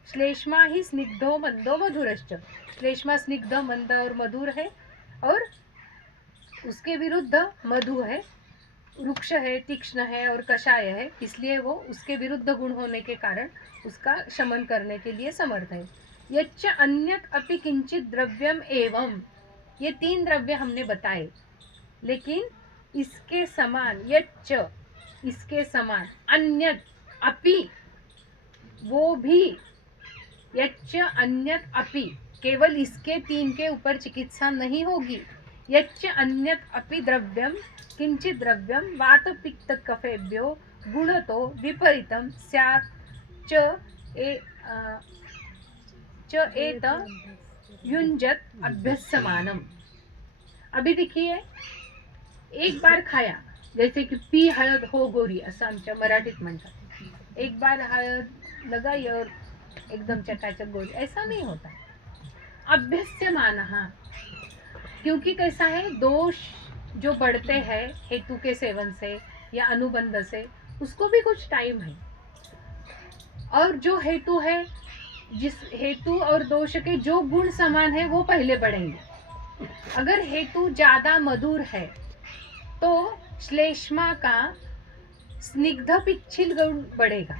श्लेष्मा ही स्निग्धो मंदो मधुरश्च। श्लेष्मा स्निग्ध मंद और मधुर है और उसके विरुद्ध मधु है, वृक्ष है, तीक्ष्ण है और कषाय है, इसलिए वो उसके विरुद्ध गुण होने के कारण उसका शमन करने के लिए समर्थ है। यच्च अन्यत अपि किंचित द्रव्यम एवं, ये 3 द्रव्य हमने बताए, लेकिन इसके समान यच्च इसके समान अन्यत अपि वो भी, यच्च अन्यत अपि केवल इसके 3 के ऊपर चिकित्सा नहीं होगी। यच्च अन्यत अपि द्रव्यम किंचित द्रव्यम वात पित्त कफेभ्यो गुणतो विपरीतम स्यात् च एत युञ्जत अभ्यस्यमानम। अभी देखिए, एक बार खाया जैसे की पी हळद हो गोरी असं आमच्या मराठीत म्हणतात. एक बार हळद लगाई और एकदम चकाचक गोरी, ऐसा नहीं होता. अभ्यस्यमान, हाँ, क्योंकि कैसा है, दोष जो बढ़ते हैं हेतु के सेवन से या अनुबंध से, उसको भी कुछ टाइम है. और जो हेतु है, जिस हेतु और दोष के जो गुण समान है वो पहले बढ़ेंगे. अगर हेतु ज्यादा मधुर है तो श्लेष्मा का स्निग्ध पिच्छिल गुण बढ़ेगा.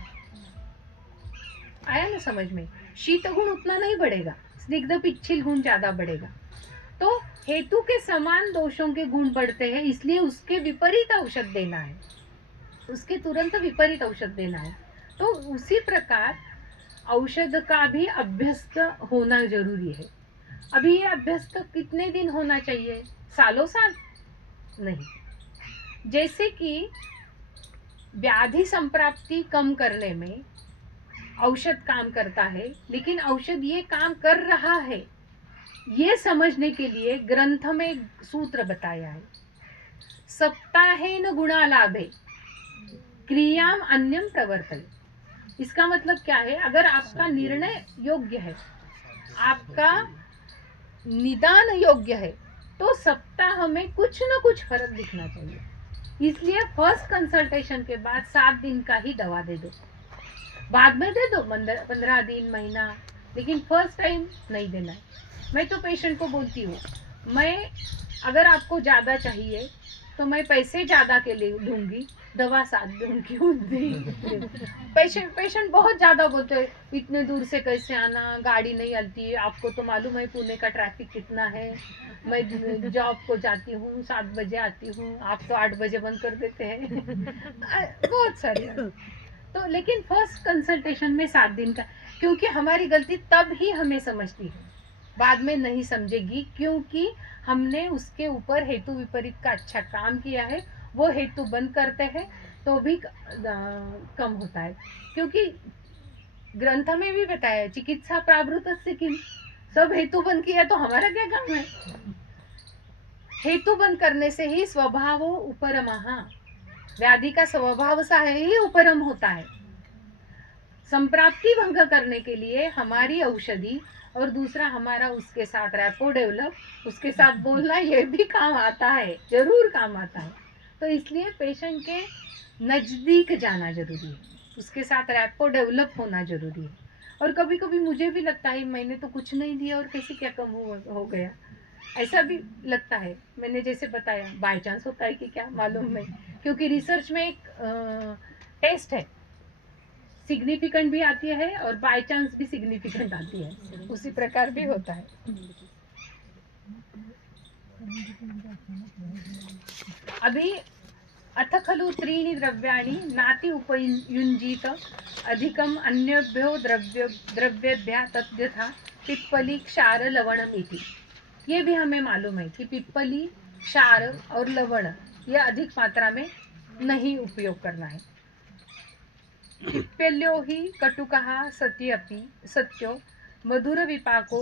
आया ना समझ में? शीत गुण उतना नहीं बढ़ेगा, स्निग्ध पिच्छिल गुण ज्यादा बढ़ेगा. तो हेतु के समान दोषों के गुण बढ़ते हैं, इसलिए उसके विपरीत औषध देना है, उसके तुरंत विपरीत औषध देना है. तो उसी प्रकार औषध का भी अभ्यस्त होना जरूरी है. अभी ये अभ्यस्त कितने दिन होना चाहिए? सालों साल नहीं. जैसे कि व्याधि संप्राप्ति कम करने में औषध काम करता है, लेकिन औषध ये काम कर रहा है ये समझने के लिए ग्रंथ में सूत्र बताया है. सप्ताहेन गुणालाभे क्रियाम अन्यम प्रवर्तय. इसका मतलब क्या है? अगर आपका निर्णय योग्य है, आपका निदान योग्य है, तो सप्ताह में कुछ न कुछ फर्क दिखना चाहिए. इसलिए फर्स्ट कंसल्टेशन के बाद 7 दिन का ही दवा दे दो, बाद में दे दो 15 दिन, महीना, लेकिन फर्स्ट टाइम नहीं देना है. मैं तो पेशेंट को बोलती हूँ, मैं अगर आपको ज़्यादा चाहिए तो मैं पैसे ज़्यादा के लिए दूंगी, दवा 7 दिन की होती. पेशेंट बहुत ज़्यादा बोलते हैं, इतने दूर से कैसे आना, गाड़ी नहीं आती, आपको तो मालूम है पुणे का ट्रैफिक कितना है, मैं जॉब को जाती हूँ 7 बजे आती हूँ, आप तो 8 बजे बंद कर देते हैं. बहुत सारे. तो लेकिन फर्स्ट कंसल्टेशन में 7 दिन का, क्योंकि हमारी गलती तब ही हमें समझती है, बाद में नहीं समझेगी, क्योंकि हमने उसके ऊपर हेतु विपरीत का अच्छा काम किया है. वो हेतु बंद करते हैं तो भी कम होता है, क्योंकि ग्रंथ में भी बताया है, चिकित्सा प्रावृत से किम. सब हेतु बंद किया तो हमारा क्या काम है? हेतु बंद करने से ही स्वभाव उपरमः, व्याधि का स्वभाव सा है ही उपरम होता है. संप्राप्ति भंग करने के लिए हमारी औषधि और दूसरा हमारा उसके साथ रैपो डेवलप, उसके साथ बोलना, ये भी काम आता है, जरूर काम आता है. तो इसलिए पेशेंट के नज़दीक जाना जरूरी है, उसके साथ रैपो डेवलप होना जरूरी है. और कभी कभी मुझे भी लगता है मैंने तो कुछ नहीं दिया और कैसे क्या कम हो गया, ऐसा भी लगता है. मैंने जैसे बताया, बाय चांस होता है कि क्या मालूम नहीं, क्योंकि रिसर्च में एक टेस्ट है, सिग्निफिकेंट भी आती है और बाय चांस भी सिग्निफिकेंट आती है, उसी प्रकार भी होता है. अभी अथ खलु त्रीणि द्रव्याणि नाति उपयुञ्जीत अधिकम अन्यभ्यो द्रव्येभ्यः तद्यथा पिप्पली क्षार लवणम इति. ये भी हमें मालूम है कि पिप्पली, क्षार और लवण ये अधिक मात्रा में नहीं उपयोग करना है. पिप्पल्यो हि कटुकः सत्यो मधुर विपाको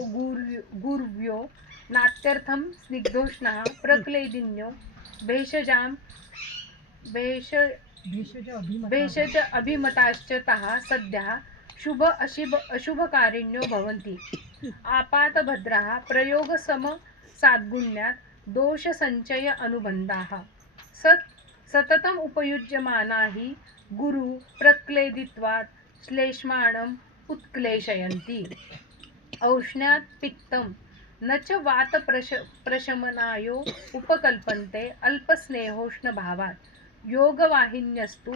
गुर्व्यो नात्यर्थम स्निग्धोष्णः प्रक्लेदिन्यो भेषजाम भेषज अभिमताश्च तः सद्यः शुभ अशुभकारिण्यो भवन्ति. आपातभद्राः प्रयोग सम साद्गुण्यात् दोष संचय अनुबन्धाः सततम उपयुज्यमाना हि गुरु प्रक्लेदित्वात् श्लेष्माणम् उत्क्लेशयन्ति. औष्ण्यात् पित्तं न च वात प्रशमनायो उपकल्पन्ते अल्पस्नेहोष्ण भावात् योगवाहिन्यस्तु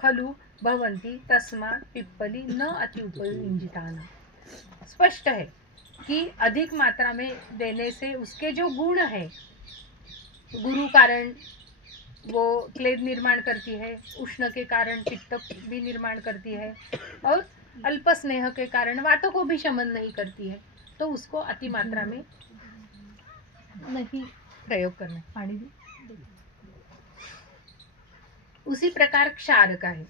खलु भवन्ति तस्मात् पिप्पली न अति उपयुञ्जिताना. स्पष्ट है कि अधिक मात्रा में देने से उसके जो गुण है, गुरु कारण वो क्लेद निर्माण करती है, उष्ण के कारण पित्त भी निर्माण करती है, और अल्प स्नेह के कारण वातों को भी शमन नहीं करती है. तो उसको अति मात्रा में नहीं प्रयोग करना. पानी भी उसी प्रकार क्षार का है.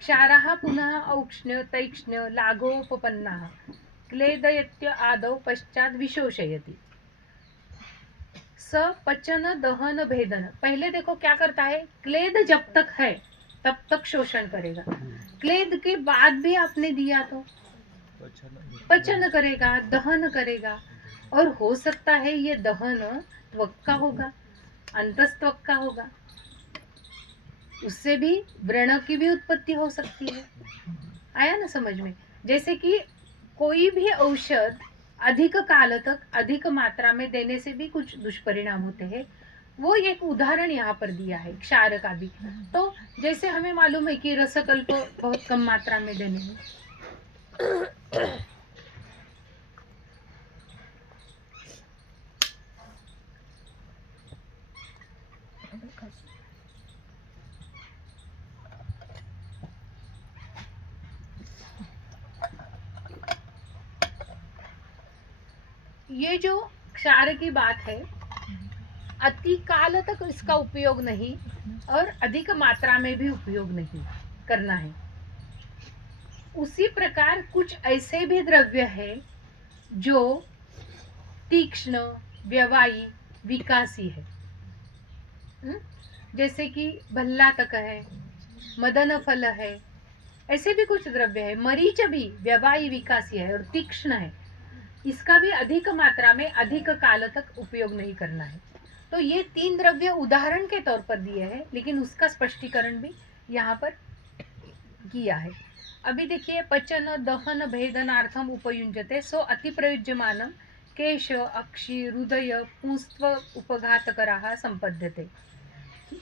क्षारः पुनः औक्ष्ण्य तैक्ष्ण्य लाघोपपन्नः क्लेदयत्य आदौ पश्चात् विशोषयति. सपचन दहन भेदन। पहले देखो क्या करता है, क्लेद जब तक है तब तक शोषण करेगा, क्लेद के बाद भी आपने दिया तो पचन करेगा, दहन करेगा। और हो सकता है ये दहन त्वक का होगा, अंतस्त्वक का होगा, उससे भी व्रण की भी उत्पत्ति हो सकती है। आया ना समझ में? जैसे कि कोई भी औषध अधिक काल तक अधिक मात्रा में देने से भी कुछ दुष्परिणाम होते हैं, वो एक उदाहरण यहाँ पर दिया है क्षार का भी। तो जैसे हमें मालूम है कि रसकल्प बहुत कम मात्रा में देने में, ये जो क्षार की बात है, अति काल तक इसका उपयोग नहीं और अधिक मात्रा में भी उपयोग नहीं करना है। उसी प्रकार कुछ ऐसे भी द्रव्य है जो तीक्ष्ण, व्यवायी, विकासी है। जैसे कि भल्ला तक है, मदन फल है, ऐसे भी कुछ द्रव्य है। मरीच भी व्यवायी, विकासी है और तीक्ष्ण है। इसका भी अधिक मात्रा में अधिक काल तक उपयोग नहीं करना है। तो ये 3 द्रव्य उदाहरण के तौर पर दिए हैं, लेकिन उसका स्पष्टीकरण भी यहाँ पर किया है। अभी देखिए, पचन दहन भेदनार्थम उपयुज्यते सो अति प्रयुज्यमानं केश अक्षि हृदय पुंस्त्व उपघातकराः संपद्यते।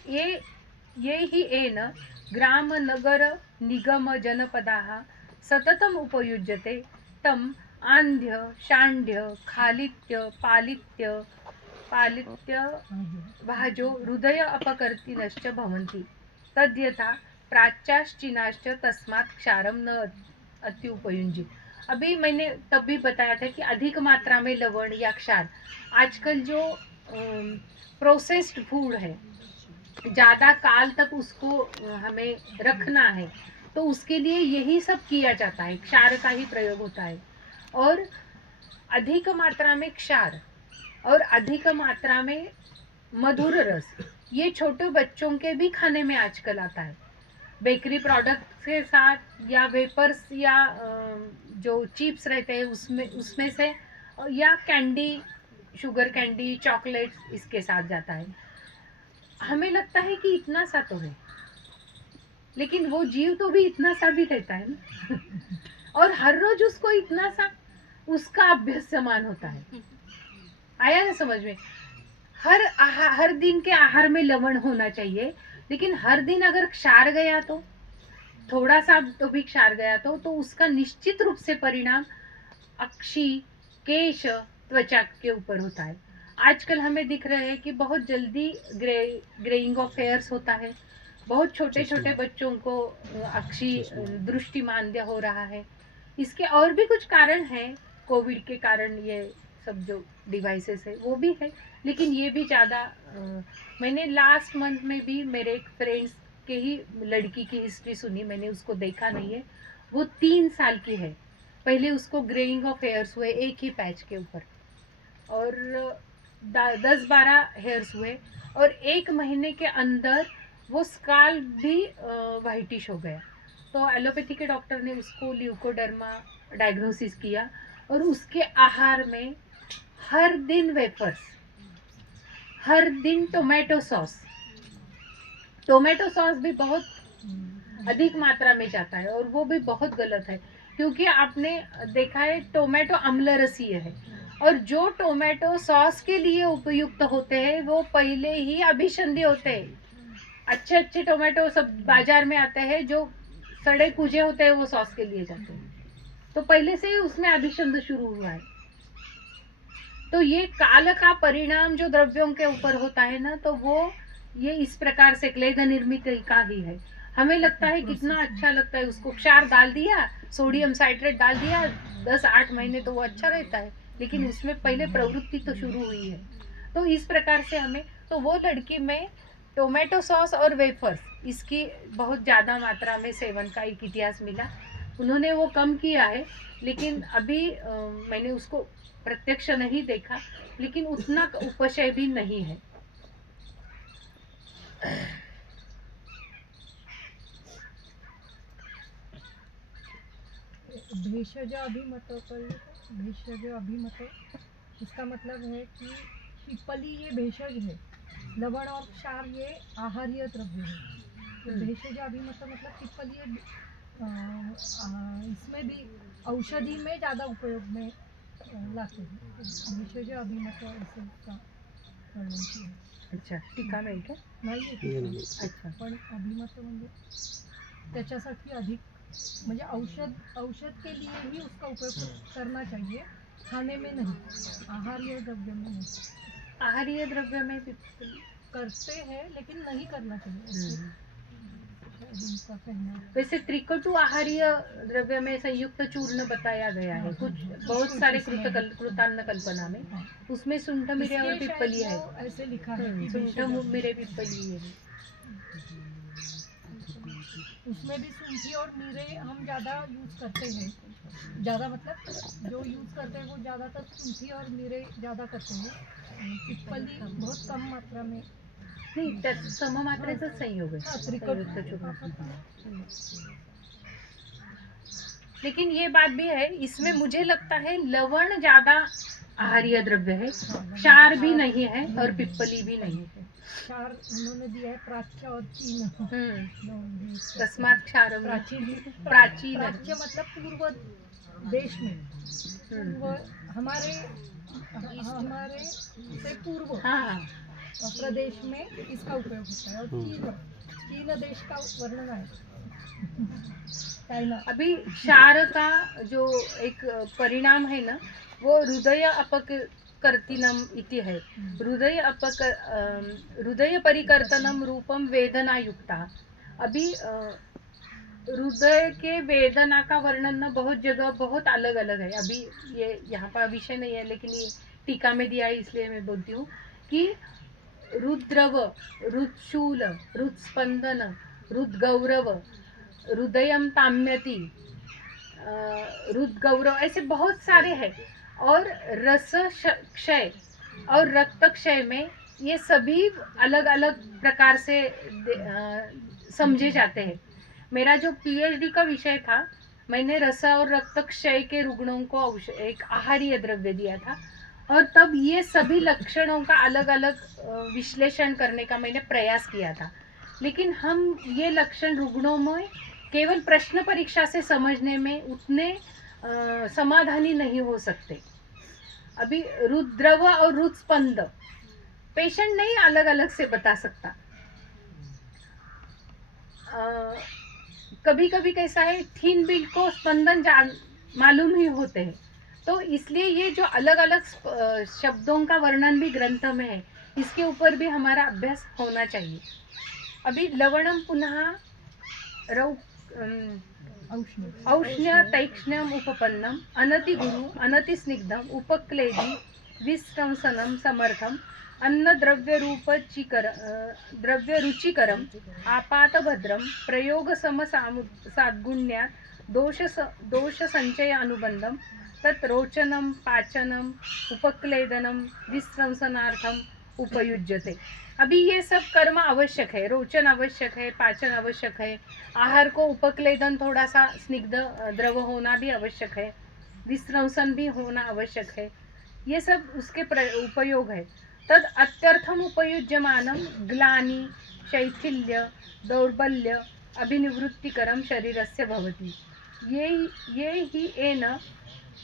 ये ही एन ग्राम नगर निगम जनपदाः सततम उपयुज्यते तम आंध्य शांड्य खालित्य पालित्य भाजो हृदय अपकर्तिनश्च भवन्ति तद्यथा प्राच्याश्चिनाश्च तस्मात् क्षारम न अति उपयुज्य। अभी मैंने तब भी बताया था कि अधिक मात्रा में लवण या क्षार, आजकल जो प्रोसेस्ड फूड है, ज़्यादा काल तक उसको हमें रखना है, तो उसके लिए यही सब किया जाता है, क्षार का ही प्रयोग होता है। और अधिक मात्रा में क्षार और अधिक मात्रा में मधुर रस, ये छोटे बच्चों के भी खाने में आजकल आता है। बेकरी प्रोडक्ट के साथ या वेपर्स या जो चिप्स रहते हैं उसमें से, या कैंडी, शुगर कैंडी, चॉकलेट्स इसके साथ जाता है। हमें लगता है कि इतना सा तो है, लेकिन वो जीव तो भी इतना सा भी रहता है ना और हर रोज उसको इतना सा उसका अभ्यास समान होता है। आया ना समझ में? हर दिन के आहार में लवण होना चाहिए, लेकिन हर दिन अगर क्षार गया तो, थोड़ा सा तो भी क्षार गया तो उसका निश्चित रूप से परिणाम अक्षि, केश, त्वचा के ऊपर होता है। आजकल हमें दिख रहे हैं कि बहुत जल्दी ग्रेइंग ऑफ हेयर्स होता है, बहुत छोटे छोटे बच्चों को अक्षि दृष्टिमांद्य हो रहा है। इसके और भी कुछ कारण हैं, कोविड के कारण ये सब जो डिवाइसेस है वो भी है, लेकिन ये भी ज़्यादा मैंने लास्ट मंथ में भी मेरे एक फ्रेंड्स के ही लड़की की हिस्ट्री सुनी, मैंने उसको देखा नहीं है। वो 3 साल की है, पहले उसको ग्रेइंग ऑफ हेयर्स हुए एक ही पैच के ऊपर, और 10-12 हेयर्स हुए, और 1 महीने के अंदर वो स्काल्प भी वाइटिश हो गया। तो एलोपैथी के डॉक्टर ने उसको ल्यूकोडर्मा डायग्नोसिस किया, और उसके आहार में हर दिन वेफर्स, हर दिन टोमेटो सॉस भी बहुत अधिक मात्रा में जाता है, और वो भी बहुत गलत है, क्योंकि आपने देखा है टोमेटो अम्ल रसीय है, और जो टोमेटो सॉस के लिए उपयुक्त होते हैं वो पहले ही अभिसंधि होते हैं। अच्छे अच्छे टोमेटो सब बाजार में आते हैं, जो सड़े कुजे होते हैं वो सॉस के लिए जाते हैं, तो पहले से ही उसमें अभिसंध शुरू हुआ है। तो ये काल का परिणाम जो द्रव्यों के ऊपर होता है ना, तो वो ये इस प्रकार से क्लेद निर्मित का ही है। हमें लगता है कितना अच्छा लगता है, उसको क्षार डाल दिया, सोडियम साइट्रेट डाल दिया, 10-8 महीने तो वो अच्छा रहता है, लेकिन उसमें पहले प्रवृत्ति तो शुरू हुई है। तो इस प्रकार से हमें, तो वो लड़की में टोमेटो सॉस और वेफर्स इसकी बहुत ज़्यादा मात्रा में सेवन का एक इतिहास मिला, उन्होंने वो कम किया है, लेकिन अभी मैंने उसको प्रत्यक्ष नहीं देखा, लेकिन उतना उपशय भी नहीं है। भेषज अभिमत भेषज अभिमत, इसका मतलब है कि पिपली ये भेषज है, लवण और क्षार ये आहार्य द्रव्य है। तो भेषज अभिमत मतलब पिपली ये इसमें भी औषधि में ज़्यादा उपयोग में लाते हैं। तो भेषज अभिमत ऐसे इसका वर्णन किया है। अच्छा, टीका में क्या नाही आहे. अच्छा, पण अभिमत म्हणजे त्याच्यासाठी अधिक म्हणजे औषध के लिए ही उसका उपयोग करना चाहिए, खाने में नहीं, आहार्य द्रव्य में नहीं। आहार्य द्रव्य में भी करते हैं लेकिन नहीं करना चाहिए, उनका कहना है। वैसे त्रिकटु आहार्य द्रव्य में संयुक्त चूर्ण बताया गया है कुछ बहुत सारे कृतान्न कल्पना में, उसमें सुंठ मिरे और इसलिए पिप्पली है। शायद वो ऐसे लिखा है कि सुंठ भेषज मिरे पिप्पली है। उसमें भी सूंठी और नीरे हम ज़्यादा यूज़ करते हैं, ज़्यादा मतलब जो यूज़ करते हैं वो ज़्यादातर सूंठी और नीरे ज़्यादा करते हैं, पिप्पली बहुत कम मात्रा में। नहीं, त्यात सममात्रेचाच संयोग है। हाँ, संयुक्त चूर्ण। लेकिन ये बात भी है, इसमें मुझे लगता है लवण ज्यादा आहार्य द्रव्य है, क्षार भी नहीं है और पिप्पली भी नहीं है। क्षार उन्होंने दिया है प्राच्य और चीन। तस्मात् क्षारम प्राचीन प्राचीन है। प्राच्य मतलब पूर्व देश में, पूर्व हमारे से पूर्व हाँ, प्रदेश में इसका उपयोग होता है। और चीन देश का वर्णन है, चाइना। अभी क्षार का जो एक परिणाम है ना, वो हृदय अपकर्तिनम इति है। हृदय परिकर्तनम रूपम वेदना युक्ता। अभी हृदय के वेदना का वर्णन ना बहुत जगह बहुत अलग अलग है। अभी ये यहाँ पर विषय नहीं है, लेकिन ये टीका में दिया है, इसलिए मैं बोलती हूँ कि रुद्रव, रुत्शूल, रुत्स्पंदन, रुद्गौरव, हृदयम ताम्यति, रुद्गौरव, ऐसे बहुत सारे हैं। और रस क्षय और रक्त क्षय में ये सभी अलग अलग प्रकार से समझे जाते हैं। मेरा जो पीएचडी का विषय था, मैंने रस और रक्त क्षय के रुग्णों को एक आहार्य द्रव्य दिया था, और तब ये सभी लक्षणों का अलग अलग विश्लेषण करने का मैंने प्रयास किया था। लेकिन हम ये लक्षण रुग्णों में केवल प्रश्न परीक्षा से समझने में उतने समाधानी नहीं हो सकते। अभी रुद्रव और रुत्स्पंद पेशेंट नहीं अलग अलग से बता सकता। कभी कभी कैसा है, थीन बिल को स्पंदन मालूम ही होते हैं, तो इसलिए ये जो अलग अलग शब्दों का वर्णन भी ग्रंथ में है, इसके ऊपर भी हमारा अभ्यास होना चाहिए। अभी लवणम पुनः औष्ण्य तैक्ष्ण्यम उपपन्नम अनतिगुरु अनतिस्निग्धम उपक्लेदी विस्रंसनम समर्थम अन्न द्रव्य रुचिकरम आपातभद्रम प्रयोग साद्गुण्या दोष संचय अनुबंधम तत् रोचनम पाचनम उपक्लेदनम विस्रंसनार्थम उपयुज्यते। अभी ये सब कर्म आवश्यक है, रोचन आवश्यक है, पाचन आवश्यक है, आहार को उपक्लेदन थोड़ा सा स्निग्ध द्रव होना भी आवश्यक है, विस्रंसन भी होना आवश्यक है, ये सब उसके उपयोग है। तद अत्यर्थम उपयुज्यमानम ग्लानि शैथिल्य दौर्बल्य अभिनिवृत्तिकरम शरीरस्य भवति। ये ही एन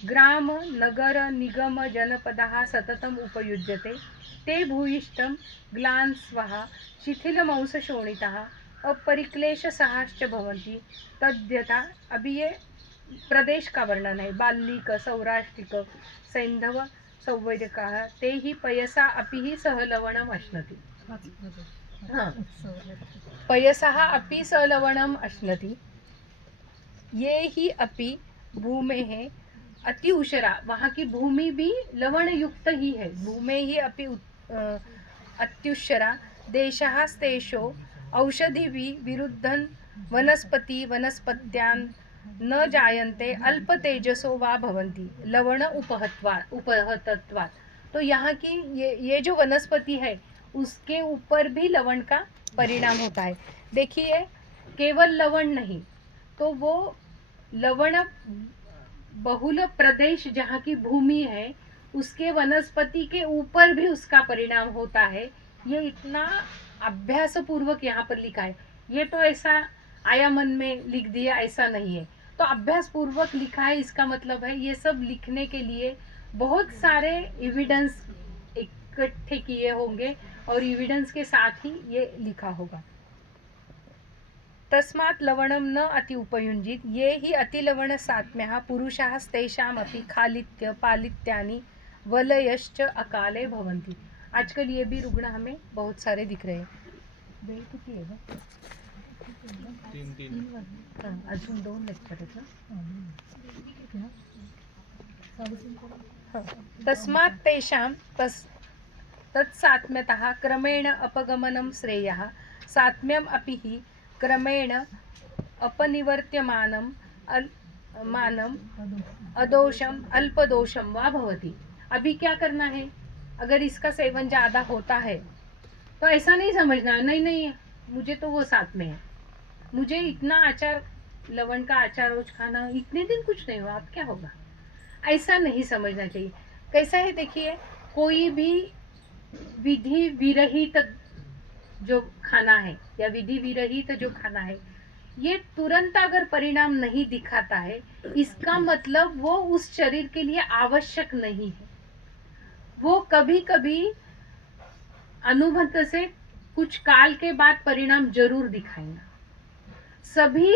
ग्राम नगर निगम जनपदाः सततम उपयुज्यते ते भूयिष्ठम ग्लान् स्वः शिथिलमंसशोणितः अपरिक्लेशसहाश्च भवन्ति तद्यथा। अभी ये प्रदेश का वर्णन है, बाल्लिक सौराष्ट्रिक सैंधव संवेदकाः ते ही पयसा अपि ही सहलवणम अश्नति। हाँ, पयसः अपि सहलवणम अश्नति। ये ही अपि भूमे है अति उषरा, वहाँ की भूमि भी लवण युक्त ही है। भूमे ही अपि अत्युषरा देशः स्तेषो औषधिभिः विरुद्धन् वनस्पत्यान् न जायन्ते अल्प तेजसो वा भवन्ति लवण उपहतत्वात्। तो यहाँ की ये जो वनस्पति है उसके ऊपर भी लवण का परिणाम होता है। देखिए केवल लवण नहीं, तो वो लवण बहुल प्रदेश जहाँ की भूमि है उसके वनस्पति के ऊपर भी उसका परिणाम होता है। ये इतना अभ्यास पूर्वक यहाँ पर लिखा है। ये तो ऐसा आया मन में लिख दिया ऐसा नहीं है, तो अभ्यास पूर्वक लिखा है। इसका मतलब है ये सब लिखने के लिए बहुत सारे एविडेंस इकट्ठे किए होंगे और एविडेंस के साथ ही ये लिखा होगा। तस्मात् लवणं न अति उपयुञ्जित ये ही अतिलवण सात्म्यः पुरुषाः तेषामपि खालित्य पालित्यानि वलयश्च अकाले भवन्ति। आजकल ये भी रुग्ण हमें बहुत सारे दिख रहे हैं। वेळ किती आहे गं? 3 हां, अजून 2 लेक्चर आहेत ना. हां. तस्मात् तेषां तत्सात्म्यतः क्रमेण अपगमनं श्रेयः सात्म्यम् अपि हि क्रमेण अपनिवर्त्यमानं मानम अदोषम अल्पदोषम वा भवति। अभी क्या करना है, अगर इसका सेवन ज़्यादा होता है तो ऐसा नहीं समझना नहीं नहीं मुझे तो वो साथ में है, मुझे इतना अचार लवण का अचार रोज खाना इतने दिन कुछ नहीं हुआ अब क्या होगा, ऐसा नहीं समझना चाहिए। कैसा है देखिए, कोई भी विधि विरहित जो खाना है या विधि विरहित जो खाना है ये तुरंत अगर परिणाम नहीं दिखाता है इसका मतलब वो उस शरीर के लिए आवश्यक नहीं है। वो कभी कभी अनुभव से कुछ काल के बाद परिणाम जरूर दिखाएगा। सभी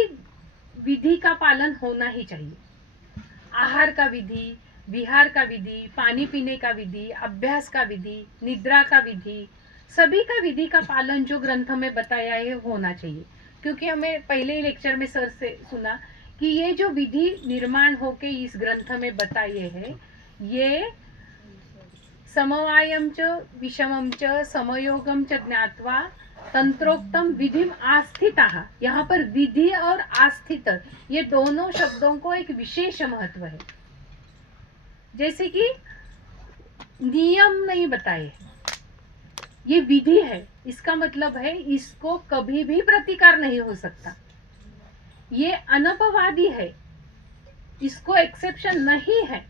विधि का पालन होना ही चाहिए। आहार का विधि, विहार का विधि, पानी पीने का विधि, अभ्यास का विधि, निद्रा का विधि, सभी का विधि का पालन जो ग्रंथ में बताया है होना चाहिए। क्योंकि हमें पहले ही लेक्चर में सर से सुना कि ये जो विधि निर्माण होके इस ग्रंथ में बताए है ये समवायम च विषमम च समयोगम च ज्ञात्वा तंत्रोक्तम विधिम आस्थितः। यहाँ पर विधि और आस्थित ये दोनों शब्दों को एक विशेष महत्व है। जैसे कि नियम नहीं बताए, ये विधि है, इसका मतलब है इसको कभी भी प्रतिकार नहीं हो सकता। ये अनपवादी है, इसको एक्सेप्शन नहीं है,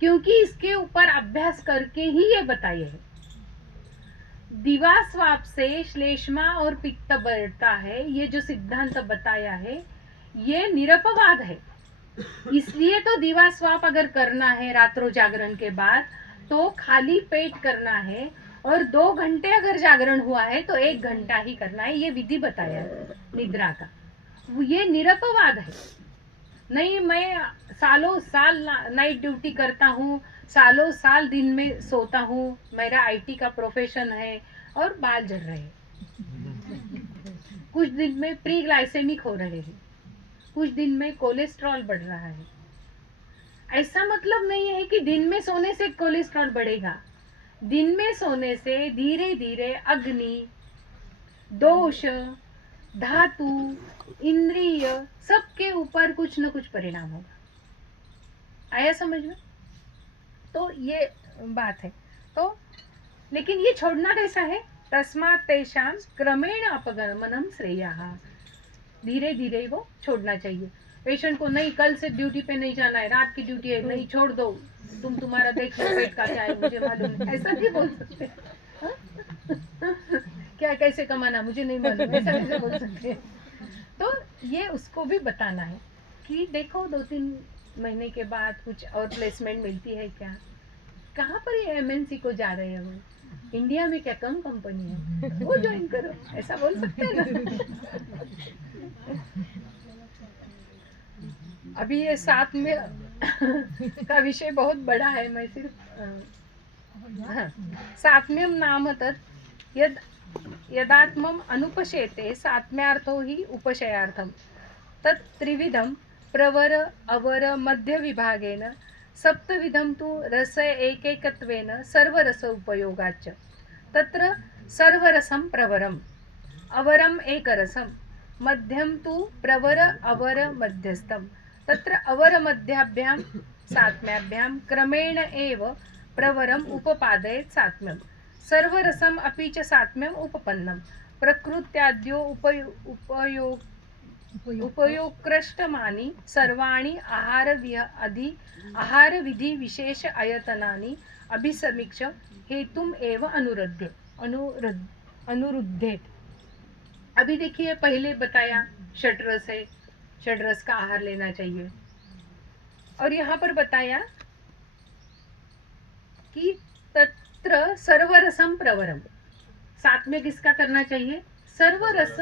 क्योंकि इसके ऊपर अभ्यास करके ही ये बताए है। दिवा स्वाप से श्लेष्मा और पित्त बढ़ता है, ये जो सिद्धांत बताया है ये निरपवाद है। इसलिए तो दिवा स्वाप अगर करना है रात्रों जागरण के बाद तो खाली पेट करना है, और 2 घंटे अगर जागरण हुआ है तो 1 घंटा ही करना है। ये विधि बताया है निद्रा का, ये निरपवाद है। नहीं मैं सालों साल नाइट ड्यूटी करता हूँ, सालों साल दिन में सोता हूँ, मेरा आईटी का प्रोफेशन है और बाल झड़ रहे हैं, कुछ दिन में प्री ग्लाइसेमिक हो रहे हैं, कुछ दिन में कोलेस्ट्रॉल बढ़ रहा है। ऐसा मतलब नहीं है कि दिन में सोने से कोलेस्ट्रॉल बढ़ेगा। दिन में सोने से धीरे धीरे अग्नि, दोष, धातु, इंद्रिय सबके ऊपर कुछ न कुछ परिणाम होगा। आया समझ में? तो ये बात है। तो लेकिन ये छोड़ना कैसा है? तस्मात् तेषां क्रमेण अपगमनम श्रेयः। धीरे धीरे वो छोड़ना चाहिए। पेशेंट को नहीं कल से ड्यूटी पे नहीं जाना है, रात की ड्यूटी है, नहीं छोड़ दो, तुम तुम्हारा देख लो पेट का क्या है मुझे मालूम नहीं, ऐसा नहीं बोल सकते। क्या कैसे कमाना मुझे नहीं मालूम, ऐसा कैसे बोल सकते। तो ये उसको भी बताना है कि देखो 2-3 महीने के बाद कुछ और प्लेसमेंट मिलती है क्या, कहाँ पर ये एमएनसी को जा रहे हैं, वो इंडिया में क्या कम कंपनी है, वो ज्वाइन करो, ऐसा बोल सकते हैं ना। अभी ये साथ में का विषय बहुत बड़ा है, मैं सिर्फ सात्म्यम नाम तत् यद यदात्मम अनुपशेते सात्म्यार्थो ही उपशयार्थम तत् त्रिविधम प्रवर अवर मध्य विभागेन सप्तविधम तु रस एकैकत्वेन सर्वरस उपयोगाच्च तत्र सर्वरसम प्रवरम अवरम एकरसम मध्यम तु प्रवर अवर मध्यस्थम तत्र अवर मध्याभ्यां सात्म्याभ्यां क्रमेण एव प्रवरम उपपादयेत् सात्म्यम सर्वरसम अपि च सात्म्यम उपपन्नम प्रकृत्याद्यो उपयोक्कृष्टमानि सर्वाणि आहार विधि विशेष आयतनानि अभिसमीक्ष हेतुम एव अनुरुद्धेत। अभी देखिए, पहले बताया षड्रस है, षड्रस का आहार लेना चाहिए, और यहाँ पर बताया कि तत्र सर्वरसम प्रवरम, साथ में किसका करना चाहिए? सर्वरस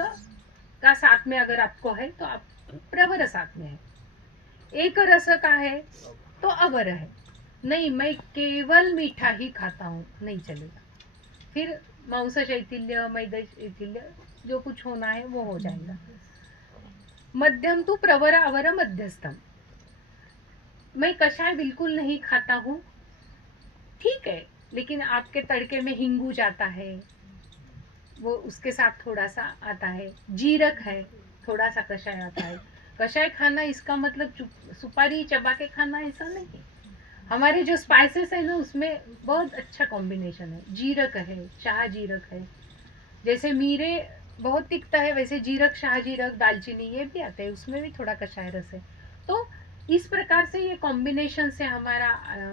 का साथ में अगर आपको है तो आप प्रवर साथ में है। एक रस का है तो अवर है। नहीं, मैं केवल मीठा ही खाता हूँ, नहीं चलेगा। फिर मांस शैथिल्य, मैदा शैथिल्य, जो कुछ होना है वो हो जाएगा। मध्यम तू प्रवर अवर मध्यस्थम, मैं कषाय बिल्कुल नहीं खाता हूँ, ठीक है, लेकिन आपके तड़के में हिंगू जाता है, वो उसके साथ थोड़ा सा आता है, जीरक है, थोड़ा सा कषाय आता है। कषाय खाना इसका मतलब सुपारी चबा के खाना ऐसा नहीं। हमारे जो स्पाइसेस है ना, उसमें बहुत अच्छा कॉम्बिनेशन है। जीरक है, शाह जीरक है, जैसे मीरे बहुत तिखता है, वैसे जीरक, शाह जीरक, दालचीनी ये भी आते हैं, उसमें भी थोड़ा कषाय रस है। तो इस प्रकार से ये कॉम्बिनेशन से हमारा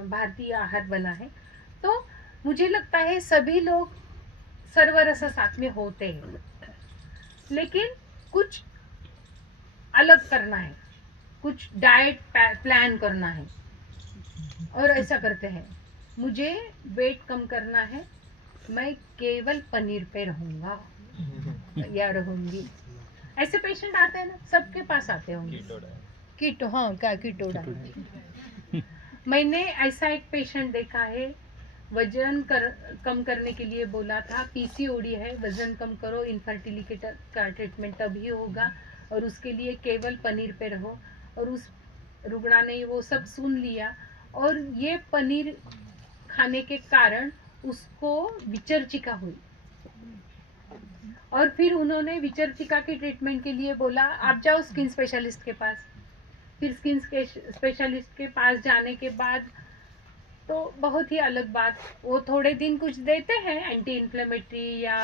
भारतीय आहार बना है। तो मुझे लगता है सभी लोग सर्वरस साथ में होते हैं, लेकिन कुछ अलग करना है, कुछ डाइट प्लान करना है, और ऐसा करते हैं, मुझे वेट कम करना है, मैं केवल पनीर पे रहूंगा या रहूंगी। ऐसे पेशेंट आते हैं ना, सबके पास आते होंगे। कीटो, हाँ, क्या कीटो डाइट। मैंने ऐसा एक पेशेंट देखा है, वजन कम करने के लिए बोला था, पीसीओडी है, वजन कम करो, इनफर्टिलिटी का ट्रीटमेंट तभी होगा, और उसके लिए केवल पनीर पे रहो। और उस रुग्णा ने वो सब सुन लिया, और ये पनीर खाने के कारण उसको विचर्चिका हुई, और फिर उन्होंने विचर्चिका के ट्रीटमेंट के लिए बोला आप जाओ स्किन स्पेशलिस्ट के पास। फिर स्किन स्पेशलिस्ट के पास जाने के बाद तो बहुत ही अलग बात, वो थोड़े दिन कुछ देते हैं, एंटी इन्फ्लेमेटरी या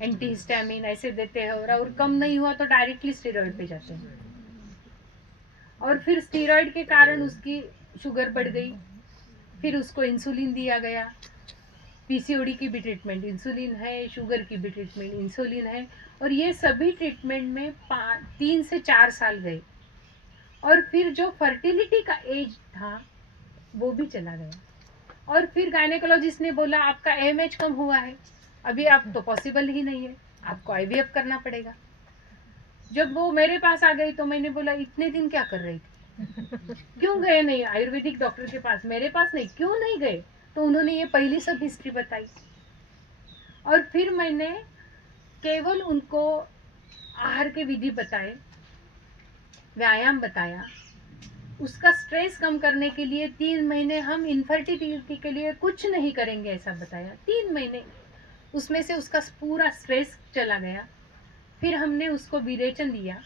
एंटी हिस्टामिन ऐसे देते हैं, और कम नहीं हुआ तो डायरेक्टली स्टेरॉइड पे जाते हैं, और फिर स्टेरॉइड के कारण उसकी शुगर बढ़ गई, फिर उसको इंसुलिन दिया गया। पीसीओडी की भी ट्रीटमेंट इंसुलिन है, शुगर की भी ट्रीटमेंट इंसुलिन है, और ये सभी ट्रीटमेंट में 3 से 4 साल गए, और फिर जो फर्टिलिटी का एज था वो भी चला गया। और फिर गायनेकोलॉजिस्ट ने बोला आपका एएमएच कम हुआ है, अभी आप तो पॉसिबल ही नहीं है, आपको आईवीएफ करना पड़ेगा। जब वो मेरे पास आ गई तो मैंने बोला इतने दिन क्या कर रही थी, क्यों गए नहीं आयुर्वेदिक डॉक्टर के पास, मेरे पास नहीं, क्यों नहीं गए? तो उन्होंने ये पहली सब हिस्ट्री बताई, और फिर मैंने केवल उनको आहार के विधि बताए, व्यायाम बताया, उसका स्ट्रेस कम करने के लिए 3 महीने हम इनफर्टिलिटी के लिए कुछ नहीं करेंगे ऐसा बताया। 3 महीने उसमें से उसका पूरा स्ट्रेस चला गया। फिर हमने उसको विरेचन दिया,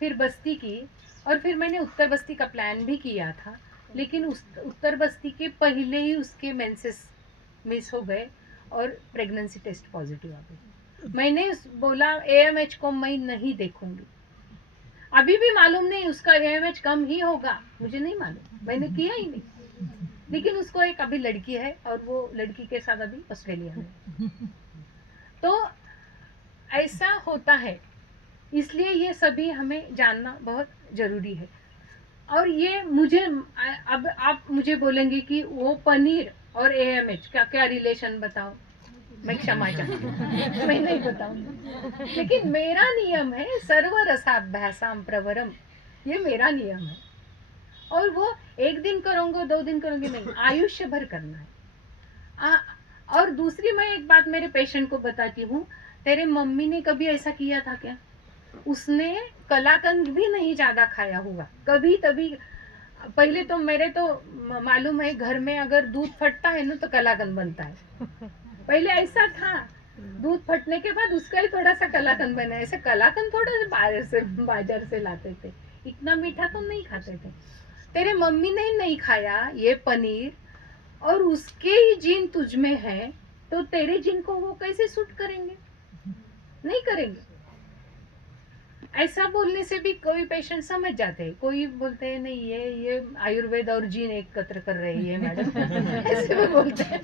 फिर बस्ती की, और फिर मैंने उत्तर बस्ती का प्लान भी किया था, लेकिन उस उत्तर बस्ती के पहले ही उसके मेंसेस मिस हो गए और प्रेगनेंसी टेस्ट पॉजिटिव आ गई। मैंने बोला एएमएच को मैं नहीं देखूंगी, अभी भी मालूम नहीं उसका एएमएच कम ही होगा, मुझे नहीं मालूम, मैंने किया ही नहीं। लेकिन उसको एक अभी लड़की है, और वो लड़की के साथ अभी ऑस्ट्रेलिया में। तो ऐसा होता है, इसलिए ये सभी हमें जानना बहुत जरूरी है। और ये मुझे अब आप मुझे बोलेंगे कि वो पनीर और एएमएच का क्या रिलेशन बताओ, मैं क्षमा चाहूंगी, मैं नहीं बताऊंगी, लेकिन मेरा नियम है सर्वरसाभ्यासाम प्रवरम, ये मेरा नियम है, और वो 1 दिन करूंगा 2 दिन करूंगी नहीं, आयुष्य भर करना है। और दूसरी मैं एक बात मेरे पेशेंट को बताती हूँ, तेरे मम्मी ने कभी ऐसा किया था क्या? उसने कलाकंद भी नहीं ज्यादा खाया हुआ कभी तभी। पहले तो मेरे तो मालूम है घर में अगर दूध फटता है ना तो कलाकंद बनता है, पहले ऐसा था, दूध फटने के बाद उसका ही थोड़ा सा कलाकंद बना, ऐसे कलाकंद थोड़ा सा बाजार से लाते थे, इतना मीठा तो नहीं खाते थे। तेरे मम्मी ने नहीं खाया ये पनीर और उसके ही जीन तुझ में है, तो तेरे जीन को वो कैसे सूट करेंगे? नहीं करेंगे। ऐसा बोलने से भी कोई पेशेंट समझ जाते हैं, कोई बोलते हैं नहीं ये आयुर्वेद और जीन एकत्र कर रही है मैडम ऐसे भी बोलते हैं,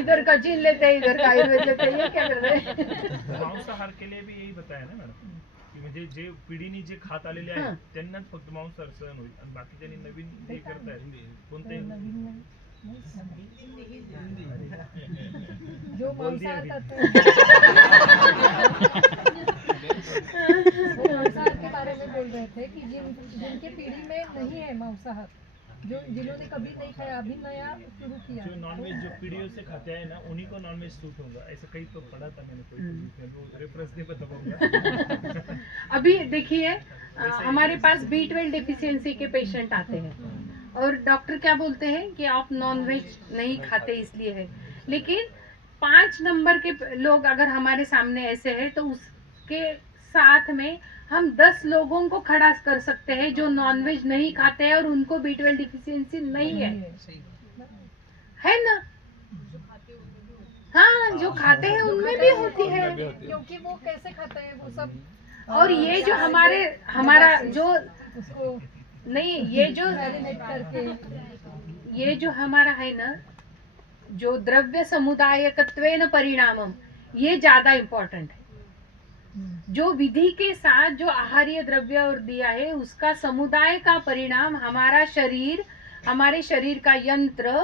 इधर का जीन लेते हैं इधर का आयुर्वेद लेते हैं, ये क्या कर रहे हैं? मांसाहार केले बी यही बताया ना मॅडम, की म्हणजे जे पिढीने जे खात आलेले हां. आहेत त्यांनाच फक्त मांसाहार सहन होईल आणि बाकीच्यांनी नवीन जे करतायत कोणते नवीन नहीं जो बोल दिया मांसाहार अभी. करते हैं वो मांसाहार के बारे में बोल रहे थे कि जिनके पीढ़ी में नहीं है मांसाहार, जिन्होंने कभी नहीं खाया, अभी नया शुरू किया जो नॉनवेज जो पीढ़ियों से खाते हैं ना उन्हीं को नॉनवेज सूट होगा, ऐसा कहीं तो पढ़ा था मैंने कोई रेफरेंस नहीं बता पाऊंगा. अभी देखिए हमारे पास B12 डिफिशियंसी के पेशेंट आते हैं और डॉक्टर क्या बोलते हैं कि आप नॉनवेज नहीं खाते इसलिए है, लेकिन 5 नंबर के लोग अगर हमारे सामने ऐसे हैं तो उसके साथ में हम 10 लोगों को खड़ा कर सकते हैं जो नॉनवेज नहीं खाते हैं और उनको B12 डिफिशियंसी नहीं है ना? हाँ, जो खाते हैं उनमें भी होती है। क्योंकि वो कैसे खाते हैं वो सब, और ये जो हमारा जो उसको नहीं, ये जो मैरिनेट करके, ये जो हमारा है ना, जो द्रव्य समुदायकत्वेन परिणामम, ये ज्यादा इम्पोर्टेंट है। जो विधि के साथ जो आहार्य द्रव्य और दिया है उसका समुदाय का परिणाम हमारा शरीर, हमारे शरीर का यंत्र,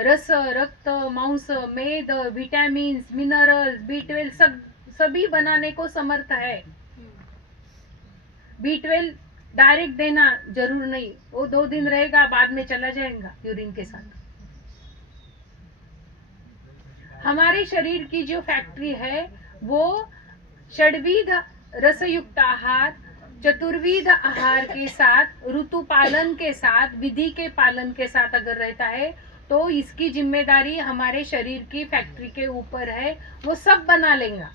रस, रक्त, मांस, मेद, विटामिन, मिनरल्स, B12 सभी बनाने को समर्थ है। B12 डायरेक्ट देना जरूर नहीं, वो 2 दिन रहेगा बाद में चला जाएगा यूरिन के साथ। हमारे शरीर की जो फैक्ट्री है वो षड्विध रसयुक्त आहार, चतुर्विध आहार के साथ, ऋतु पालन के साथ, विधि के पालन के साथ अगर रहता है तो इसकी जिम्मेदारी हमारे शरीर की फैक्ट्री के ऊपर है, वो सब बना लेगा।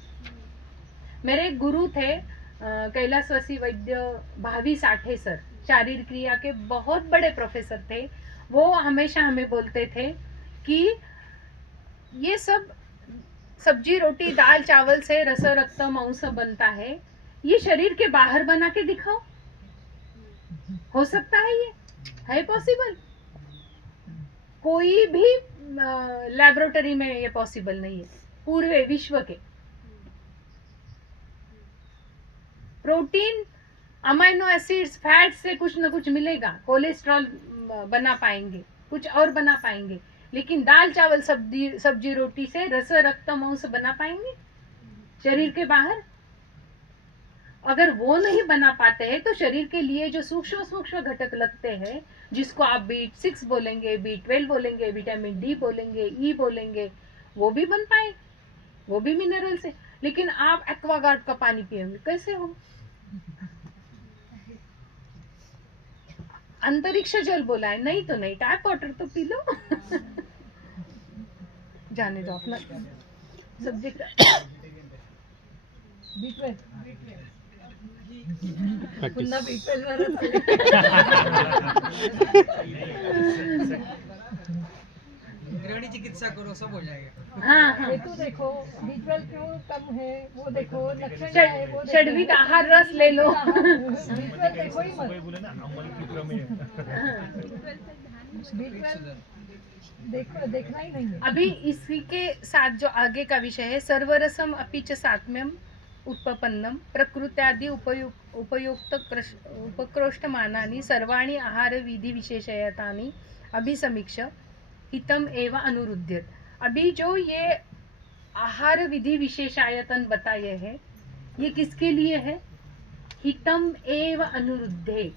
मेरे गुरु थे कैलाशवासी वैद्य भावी साठे सर, शारीरिक क्रिया के बहुत बड़े प्रोफेसर थे। वो हमेशा हमें बोलते थे कि ये सब सब्जी, रोटी, दाल, चावल से रस, रक्त, मांस बनता है, ये शरीर के बाहर बना के दिखाओ, हो सकता है? ये है पॉसिबल? कोई भी लैबोरेटरी में ये पॉसिबल नहीं है पूरे विश्व के। प्रोटीन, अमाइनो एसिड्स, फैट से कुछ न कुछ मिलेगा, कोलेस्ट्रॉल बना पाएंगे, कुछ और बना पाएंगे, लेकिन दाल, चावल, सब्जी, रोटी से रस, रक्त, मांस बना पाएंगे शरीर के बाहर? अगर वो नहीं बना पाते हैं तो शरीर के लिए जो सूक्ष्म सूक्ष्म घटक लगते हैं, जिसको आप B6 बोलेंगे, B12 बोलेंगे, विटामिन D बोलेंगे, E बोलेंगे, वो भी बन पाए, वो भी मिनरल से। लेकिन आप एक्वागार्ड का पानी पिएंगे, कैसे हो? अंतरिक्ष जल बोला है, नहीं तो नहीं, टैप वाटर तो पी लो जाने दो अपना सब्जेक्ट। B12 पुन्हा B12 वरच आले. गृहिणी चिकित्सा करो सब हो जाएगा. हाँ हाँ, ये तो देखो B12 क्यों कम है, वो देखो लक्षण क्या है, वो देखो. षड्विक आहार रस ले लो B12 देखो ही मत. वही बोले ना अमल की प्रमेय. B12 देखना ही नहीं है. अभी इसी के साथ जो आगे का विषय है, सर्वरसम अपि च सात्म्यम उत्पन्नम प्रकृत्यादि उपयुक्त उपक्रोष्टमानानि सर्वाणि आहार विधि विशेषयतानि अभिसमीक्ष हितम एवं अनुरुध्यत. अभी जो ये आहार विधि विशेषायतन बताए हैं, ये किसके लिए है? हितम एवं अनुरुद्धे,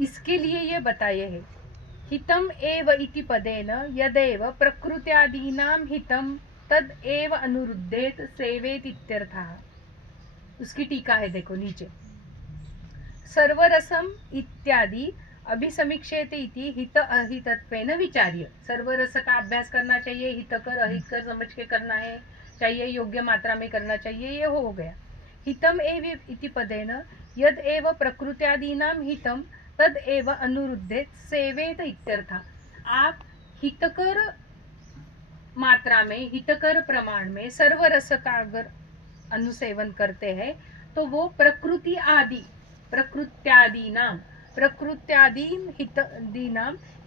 इसके लिए ये बताए हैं. हितम एव इति पदेन यदेव प्रकृत्यादीनां हितम तद एव अनुरुद्धेत सेवेत इत्यर्थः. उसकी टीका है, देखो नीचे. सर्वरसम इत्यादि अभिसमीक्षेते इति हित अहितत्वेन विचार्य. सर्वरस का अभ्यास करना चाहिए, हितकर अहितकर समझ के करना है. चाहिए, योग्य मात्रा में करना चाहिए, ये हो गया। हितम एव इति पदेन यद एव प्रकृत्यादीनां हितम तद एव अनुरुद्धेत सेवेत इत्यर्थ। आप हितकर मात्रा में, हितकर प्रमाण में सर्व रस का अगर अनुसेवन करते हैं तो वो प्रकृत्यादीनां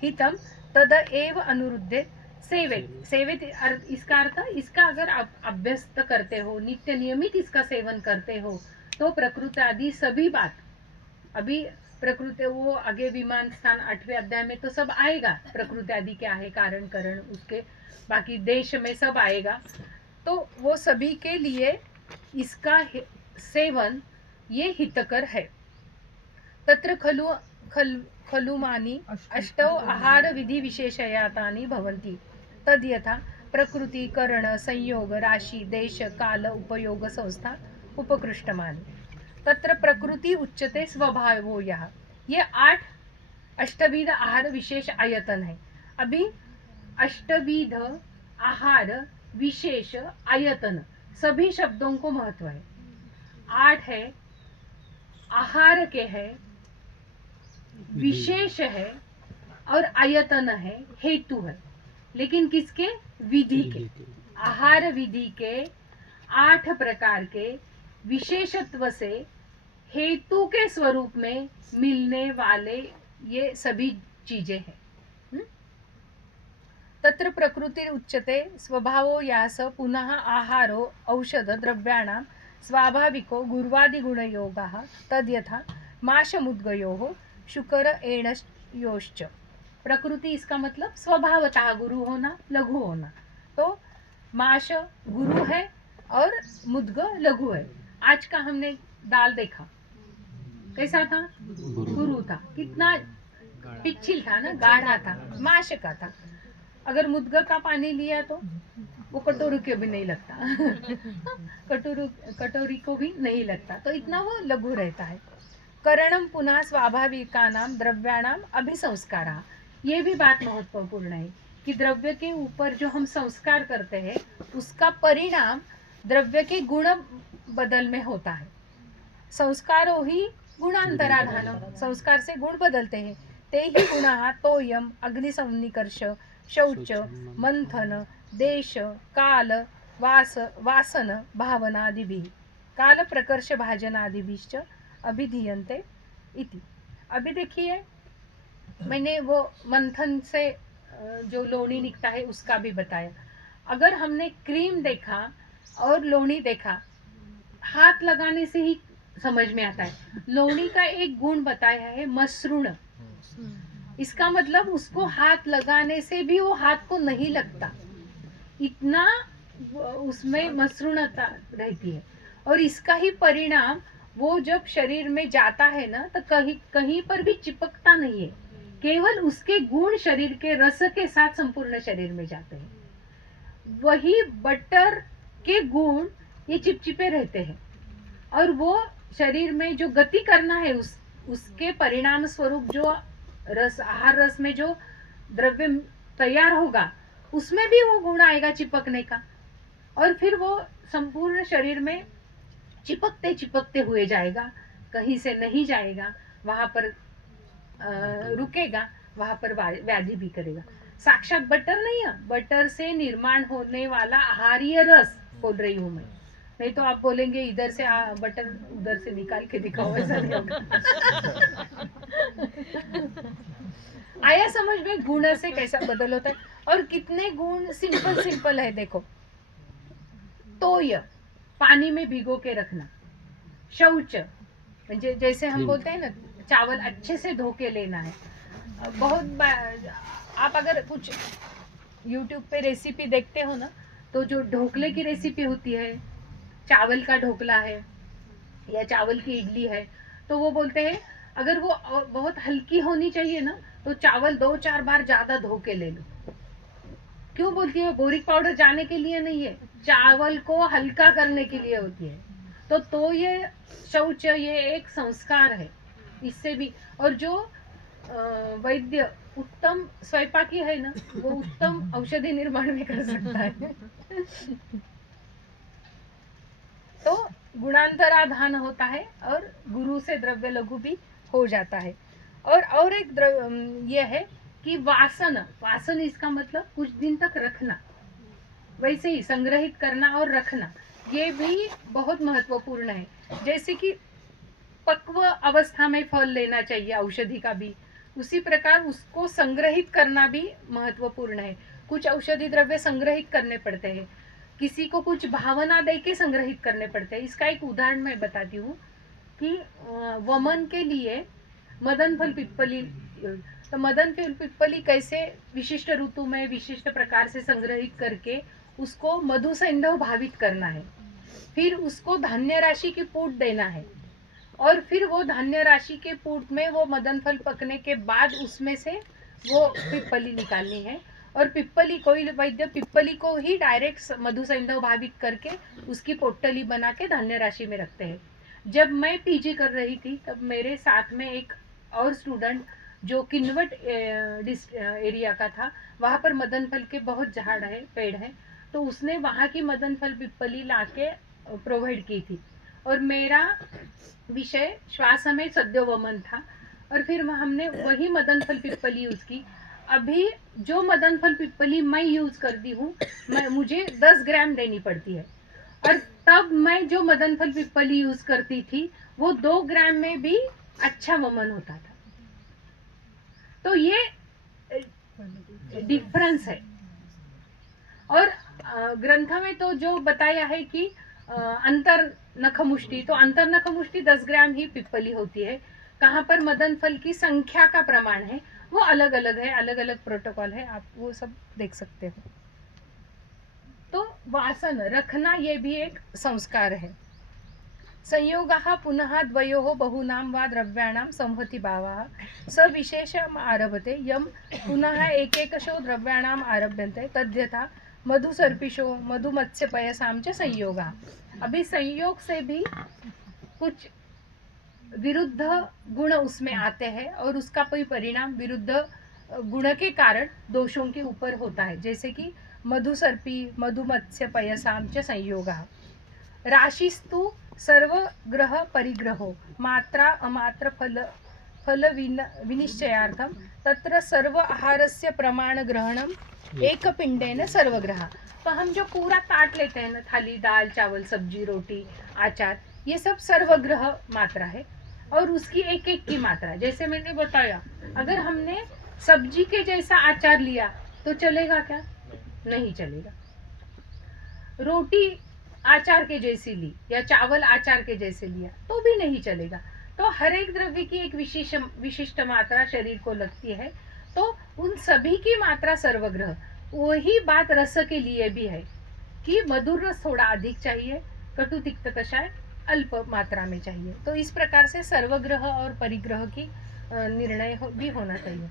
हितम तद एव अनुरुद्धेत सेवेत इसका अर्थ, इसका अगर आप अभ्यस्त करते हो, नित्य नियमित इसका सेवन करते हो, तो प्रकृति आदि सभी बात, अभी प्रकृति वो आगे विमान स्थान 8वें अध्याय में तो सब आएगा, प्रकृति आदि क्या है, कारण करण, उसके बाकी देश में सब आएगा, तो वो सभी के लिए इसका सेवन ये हितकर है। तत्र खलुमानि अष्टौ आहार विधि विशेषयातानि भवन्ति तद यथा प्रकृति करण संयोग राशि देश काल उपयोग संस्था उपकृष्टमानि। तत्र प्रकृति उच्यते स्वभावो यः, ये 8 अष्टविध आहार विशेष आयतन है। अभी अष्टविध आहार विशेष आयतन सभी शब्दों को महत्व है। 8 है, आहार के है, विशेष है और आयतन है, हेतु है, लेकिन किसके? विधि के। आहार विधि के 8 प्रकार के विशेषत्व से हेतु के स्वरूप में मिलने वाले ये सभी चीजें हैं। तत्र प्रकृति उच्यते स्वभावो यास पुनः आहारो औषध द्रव्याणां स्वाभाविको गुर्वादिगुणयोगः तद्यथा माशमुद्गयोः शुकर एणयोश्च। प्रकृति इसका मतलब स्वभावतः गुरु होना, लघु होना, तो माश गुरु है और मुद्ग लघु है। आज का हमने दाल देखा, कैसा था? गुरु था, कितना पिछिल था ना, गाढ़ा था, माश का था। अगर मुद्ग का पानी लिया तो वो कटोरी को भी नहीं लगता कटोरी को भी नहीं लगता, तो इतना वो लघु रहता है। करणम पुनः स्वाभाविकानां द्रव्याणाम अभिसंस्कारः, ये भी बात महत्वपूर्ण है कि द्रव्य के ऊपर जो हम संस्कार करते हैं उसका परिणाम द्रव्य के गुण बदल में होता है। संस्कारो ही गुणांतराधान, संस्कार से गुण बदलते हैं। ते ही गुणाः तोयम अग्निसन्निकर्ष शौच मंथन देश काल वासन भावनादिभिः काल प्रकर्ष भाजनादिभिश्च अभिधीयन्ते इति। अभी देखिए, मैंने वो मंथन से जो लोणी निकलता है उसका भी बताया। अगर हमने क्रीम देखा और लोणी देखा, हाथ लगाने से ही समझ में आता है। लोणी का एक गुण बताया है मसृण, इसका मतलब उसको हाथ लगाने से भी वो हाथ को नहीं लगता, इतना उसमें मसृणता रहती है। और इसका ही परिणाम वो जब शरीर में जाता है ना, तो कहीं पर भी चिपकता नहीं है, केवल उसके गुण शरीर के रस के साथ संपूर्ण शरीर में जाते हैं। वही बटर के गुण ये चिपचिपे रहते हैं, और वो शरीर में जो गति करना है उसके परिणाम स्वरूप जो रस, आहार रस में जो द्रव्य तैयार होगा उसमें भी वो गुण आएगा चिपकने का, और फिर वो संपूर्ण शरीर में चिपकते चिपकते हुए जाएगा, कहीं से नहीं जाएगा, वहां पर रुकेगा, वहां पर व्याधि भी करेगा। साक्षात बटर नहीं है, बटर से निर्माण होने वाला आहारीय रस बोल रही हूं मैं, नहीं तो आप बोलेंगे इधर से बटर उधर से निकाल के दिखाओ, ऐसा नहीं होगा। आया समझ में? गुण से कैसा बदल होता है, और कितने गुण सिंपल है। देखो, तोय पानी में भिगो के रखना, शौच म्हणजे जैसे हम बोलते हैं ना, चावल अच्छे से धो के लेना है। आप अगर कुछ YouTube पे रेसिपी देखते हो ना, तो जो ढोकले की रेसिपी होती है, चावल का ढोकला है या चावल की इडली है, तो वो बोलते हैं अगर वो बहुत हल्की होनी चाहिए ना, तो चावल 2-4 बार ज्यादा धो के ले लो। क्यों बोलती है? बोरिक पाउडर जाने के लिए नहीं है, चावल को हल्का करने के लिए होती है। तो ये शौच, ये एक संस्कार है, इससे भी। और जो वैद्य उत्तम स्वयंपाकी है ना, वो उत्तम औषधि निर्माण भी कर सकता है। तो गुणांतराधान होता है और गुरु से द्रव्य लघु भी हो जाता है। और एक ये है कि वासन इसका मतलब कुछ दिन तक रखना, वैसे ही संग्रहित करना और रखना, ये भी बहुत महत्वपूर्ण है। जैसे कि पक्व अवस्था में फल लेना चाहिए औषधि का भी, उसी प्रकार उसको संग्रहित करना भी महत्वपूर्ण है। कुछ औषधि द्रव्य संग्रहित करने पड़ते हैं, किसी को कुछ भावना दे के संग्रहित करने पड़ते हैं। इसका एक उदाहरण मैं बताती हूँ कि वमन के लिए मदन फल पिप्पली, तो मदन फल पिप्पली कैसे विशिष्ट ऋतु में विशिष्ट प्रकार से संग्रहित करके उसको मधु सैंधव भावित करना है, फिर उसको धान्य राशि की पूट देना है, और फिर वो धान्य राशि के पूट में वो मदन फल पकने के बाद उसमें से वो पिप्पली निकालनी है। और पिप्पली, कोई वैद्य पिप्पली को ही डायरेक्ट मधु सैंधव भावित करके उसकी पोटली बना के धान्य राशि में रखते हैं। जब मैं पीजी कर रही थी तब मेरे साथ में एक और स्टूडेंट जो किन्वट एरिया का था, वहाँ पर मदन फल के बहुत झाड़ है, पेड़ है, तो उसने वहाँ की मदन फल पिप्पली ला के प्रोवाइड की थी। और मेरा विषय श्वास में सद्यो वमन था, और फिर हमने वही मदन फल पिप्पली यूज की। अभी जो मदन फल पिप्पली मैं यूज करती हूँ, मुझे 10 ग्राम देनी पड़ती है, और तब मैं जो मदन फल पिप्पली यूज करती थी वो 2 ग्राम में भी अच्छा वमन होता था। तो ये डिफरेंस है। और ग्रंथ में तो जो बताया है कि अंतर नखमुष्टि, तो अंतर नखमुष्टि 10 ग्राम ही पिप्पली होती है। कहाँ पर मदन फल की संख्या का प्रमाण है वो अलग अलग है, अलग अलग प्रोटोकॉल है, आप वो सब देख सकते हो। तो वासन रखना ये भी एक संस्कार है। संयोगः पुनः द्वयोः बहुनां वा द्रव्याणां संहति भावः स विशेषम् आरभते यम पुनः एकैकशो द्रव्याणाम् आरभ्यन्ते तद्यथा मधुसर्पिशो मधुमत्स्यपयसां च संयोगः। अभी संयोग से भी कुछ विरुद्ध गुण उसमें आते हैं और उसका कोई परिणाम विरुद्ध गुण के कारण दोषों के ऊपर होता है। जैसे कि मधुसर्पी मधुमत्स्यपयसां च संयोगः। राशिस्तु सर्वग्रह परिग्रहो मात्रा अमात्र फल विनिश्चयार्थम तत्र सर्व आहारस्य प्रमाण ग्रहणम एक पिंडेन सर्वग्रह। तो हम जो पूरा ताट लेते हैं ना, थाली, दाल, चावल, सब्जी, रोटी, आचार, ये सब सर्वग्रह मात्रा है, और उसकी एक एक की मात्रा। जैसे मैंने बताया, अगर हमने सब्जी के जैसा आचार लिया तो चलेगा क्या? नहीं चलेगा। रोटी आचार के जैसी ली या चावल आचार के जैसे लिया तो भी नहीं चलेगा। तो हर एक द्रव्य की एक विशिष्ट मात्रा शरीर को लगती है, तो उन सभी की मात्रा सर्वग्रह। वही बात रस के लिए भी है कि मधुर रस थोड़ा अधिक चाहिए, कटु तिक्त कषाय अल्प मात्रा में चाहिए। तो इस प्रकार से सर्वग्रह और परिग्रह की निर्णय भी होना चाहिए।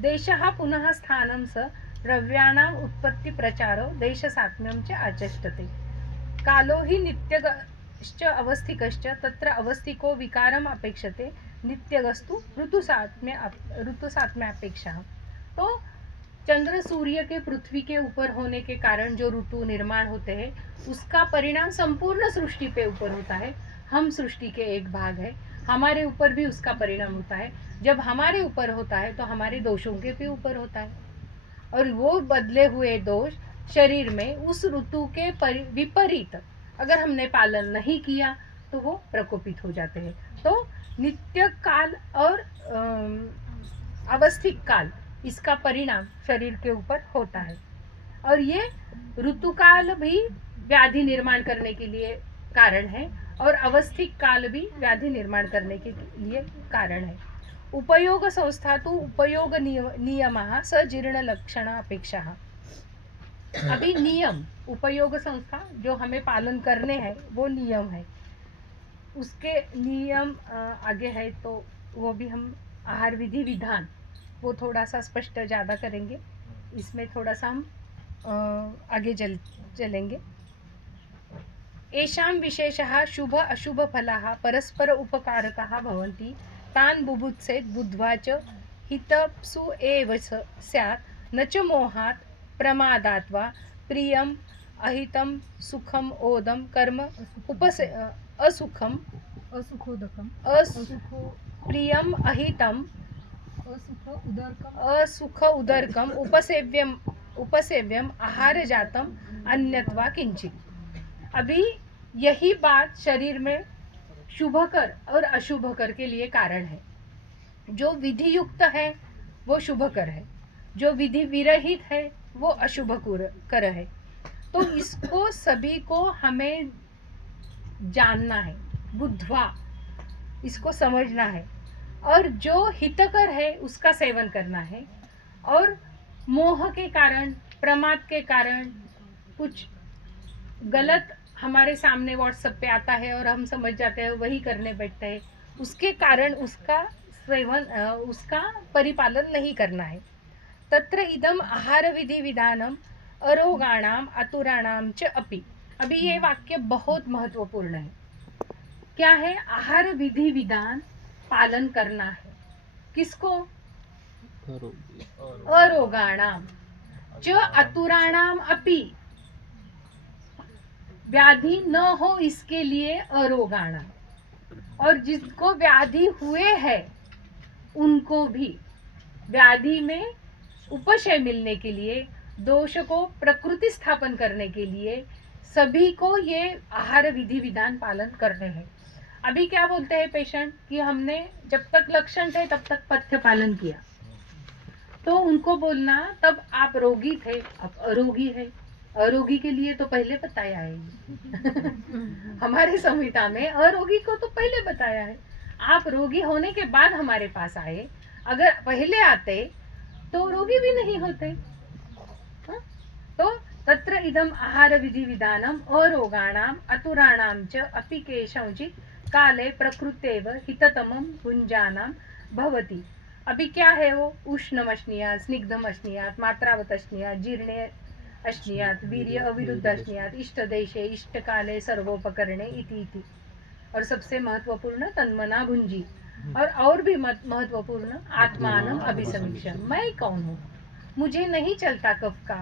देशः पुनः स्थानं स द्रव्याणाम् उत्पत्ति प्रचारो देश सात्म्यं च आचष्टते। कालो हि नित्यगश्च अवस्थिकश्च तत्र अवस्थिको विकारम अपेक्षते नित्यगस्तु ऋतुसात्म्य अपेक्षा। तो चंद्र सूर्य के पृथ्वी के ऊपर होने के कारण जो ऋतु निर्माण होते हैं उसका परिणाम संपूर्ण सृष्टि पे ऊपर होता है। हम सृष्टि के एक भाग है, हमारे ऊपर भी उसका परिणाम होता है। जब हमारे ऊपर होता है तो हमारे दोषों के भी ऊपर होता है, और वो बदले हुए दोष शरीर में उस ऋतु के विपरीत अगर हमने पालन नहीं किया तो वो प्रकोपित हो जाते हैं। तो नित्य काल और अवस्थिक काल, इसका परिणाम शरीर के ऊपर होता है। और ये ऋतुकाल भी व्याधि निर्माण करने के लिए कारण है, और अवस्थिक काल भी व्याधि निर्माण करने के लिए कारण है। उपयोग संस्था तो उपयोग नियमः स जीर्ण लक्षण अपेक्षा। अभी नियम, उपयोग संस्था जो हमें पालन करने हैं वो नियम है, उसके नियम आगे है, तो वो भी हम आहार विधि विधान वो थोड़ा सा स्पष्ट ज़्यादा करेंगे। इसमें थोड़ा सा हम आगे चलेंगे। येषां विशेषः शुभ अशुभ फलाः परस्पर उपकारकाः भवन्ति तान् बुभुत्सेत् बुद्ध्वा च हितप्सु एव स्यात् न च मोहात् प्रमादात् वा प्रियम् अहितम सुखम ओदम कर्म उपसे असुखम असुखोदकम अस असुखो प्रियम अहितम असुख उदरकम असुख उदरकम उपसेव्यम आहार जातम अन्यत्वा किंचित। अभी यही बात शरीर में शुभकर और अशुभकर के लिए कारण है। जो विधि युक्त है वो शुभकर है, जो विधि विरहित है वो अशुभ कर है। तो इसको सभी को हमें जानना है, बुद्धवा इसको समझना है, और जो हितकर है उसका सेवन करना है। और मोह के कारण, प्रमाद के कारण कुछ गलत हमारे सामने व्हाट्सएप पे आता है और हम समझ जाते हैं वही करने बैठते हैं, उसके कारण उसका सेवन उसका परिपालन नहीं करना है। तत्र इदम आहार विधि विधानम अरोगाणाम आतुराणाम च अपि। अभी ये वाक्य बहुत महत्वपूर्ण है। क्या है? आहार विधि विधान पालन करना है। किसको? अरोगाणाम च आतुराणाम अपि। व्याधि न हो इसके लिए अरोगाणाम, और जिसको व्याधि हुए है उनको भी व्याधि में उपशय मिलने के लिए, दोष को प्रकृति स्थापन करने के लिए सभी को ये आहार विधि विधान पालन करने हैं। अभी क्या बोलते हैं पेशेंट कि हमने जब तक लक्षण थे तब तक पथ्य पालन किया, तो उनको बोलना तब आप रोगी थे, अब अरोगी है। अरोगी के लिए तो पहले बताया है हमारे संहिता में अरोगी को तो पहले बताया है। आप रोगी होने के बाद हमारे पास आए, अगर पहले आते तो रोगी भी नहीं होते। हा? तो तत्र इदम आहार विधि विधानम अरोगाणाम अतुराणाम च अपि केषांचित् काले प्रकृतेव हिततमं भुञ्जानां भवति। अभी क्या है वो? उष्णम अश्नीयात्, स्निग्धम अश्नीयात्, मात्रावत अश्नीयात्, जीर्णे अश्नीयात्, वीर्य अविरुद्ध अश्नीयात्, इष्ट देशे इष्ट काले सर्वोपकरणे इति इति। और सबसे महत्वपूर्ण तन्मना भुंजी। और भी महत्वपूर्ण आत्मानम अभिसमीक्षा। मैं कौन हूँ? मुझे नहीं चलता कफ का,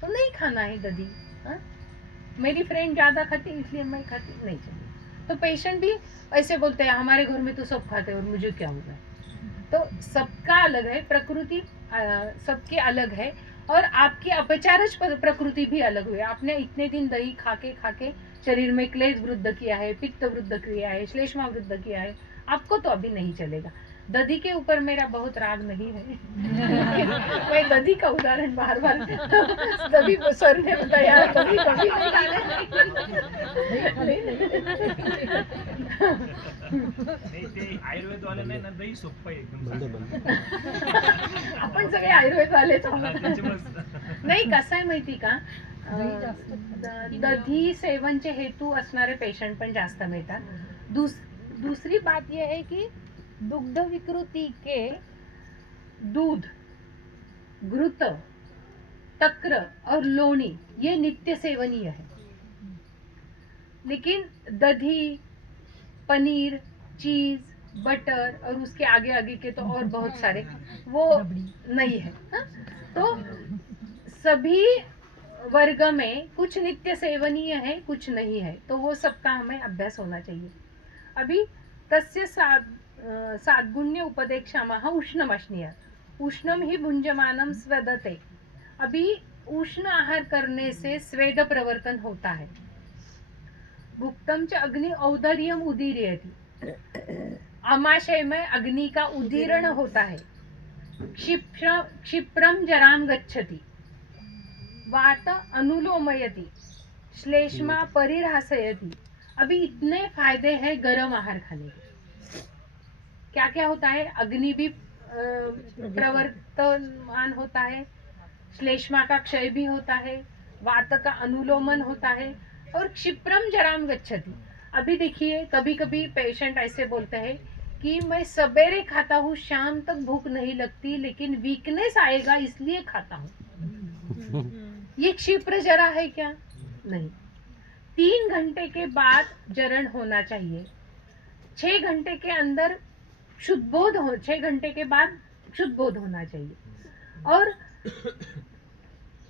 तो नहीं खाना है दधी। हा? मेरी फ्रेंड ज्यादा खाती इसलिए मैं खाती नहीं चली। तो पेशेंट भी ऐसे बोलते हैं हमारे घर में तो सब खाते हैं और मुझे क्या होगा। तो सबका अलग है, प्रकृति सबकी अलग है, और आपकी अपचारज प्रकृति भी अलग हुई। आपने इतने दिन दही खाके शरीर में क्लेश वृद्ध किया है, पित्त वृद्ध किया है, श्लेष्मा वृद्ध किया है, आपको तो अभी नहीं चलेगा। दधी के ऊपर मेरा बहुत राग नहीं है मैं दधी का उदाहरण बार बार तभी सर ने बताया, दधी कभी नहीं खाने नाही ते आयुर्वेदवाले नाही ना, दही सोप्पं आहे एकदम. आपण सगळे आयुर्वेदवालेच हा, आहोत. त्याच्यामुळेच. नाही कसं आहे माहिती का, दही जास्त खातात. दधी सेवनचे हेतू असणारे पेशंट पण जास्त मिळतात. दूसरी बात यह है कि दुग्ध विकृति के दूध, घृत, तक्र और लोणी ये नित्य सेवनीय है, लेकिन दधी, पनीर, चीज, बटर और उसके आगे आगे के तो और बहुत सारे वो नहीं है। हा? तो सभी वर्ग में कुछ नित्य सेवनीय है, कुछ नहीं है, तो वो सबका हमें अभ्यास होना चाहिए। अभी तस्य साद्गुण्य उपदेक्षामः उष्णम अश्नीयात्। उष्णम ही भुंजमानम स्वेदते। अभी उष्ण आहार करने से स्वेद प्रवर्तन होता है। भुक्तम च अग्नि औदर्यम उदीरयति। आमाशय में अग्नि का उदीरण होता है। क्षिप्रम जराम गच्छति। वात अनुलोमयति। श्लेष्मा परिहासयति। अभी इतने फायदे हैं गर्म आहार खाने के। क्या क्या होता है? अग्नि भी प्रवर्तमान होता है, श्लेष्मा का क्षय भी होता है, वात का अनुलोमन होता है, और क्षिप्रम जराम गच्छति। अभी देखिए कभी कभी पेशेंट ऐसे बोलते हैं कि मैं सवेरे खाता हूँ, शाम तक भूख नहीं लगती, लेकिन वीकनेस आएगा इसलिए खाता हूँ। ये क्षिप्र जरा है क्या? नहीं। 3 घंटे के बाद जरण होना चाहिए। 6 घंटे के अंदर शुद्ध बोध हो, 6 घंटे के बाद शुद्ध बोध होना चाहिए। और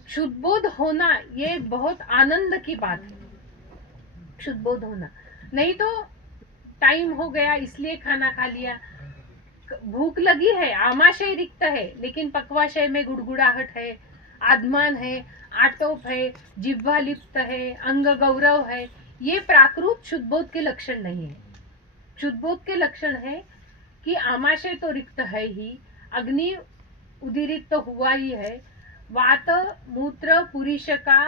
शुद्धबोध होना ये बहुत आनंद की बात है। शुद्धबोध होना, नहीं तो टाइम हो गया इसलिए खाना खा लिया, भूख लगी है, आमाशय रिक्त है लेकिन पक्वाशय में गुड़गुड़ाहट है, आत्मान है, आटोप है, जिह्वा लिप्त है, अंग गौरव है, ये प्राकृत शुद्धबोध के लक्षण नहीं है। शुद्धबोध के लक्षण है कि आमाशय तो रिक्त है ही, अग्नि उदीरित तो हुआ ही है, वात मूत्र पुरुष का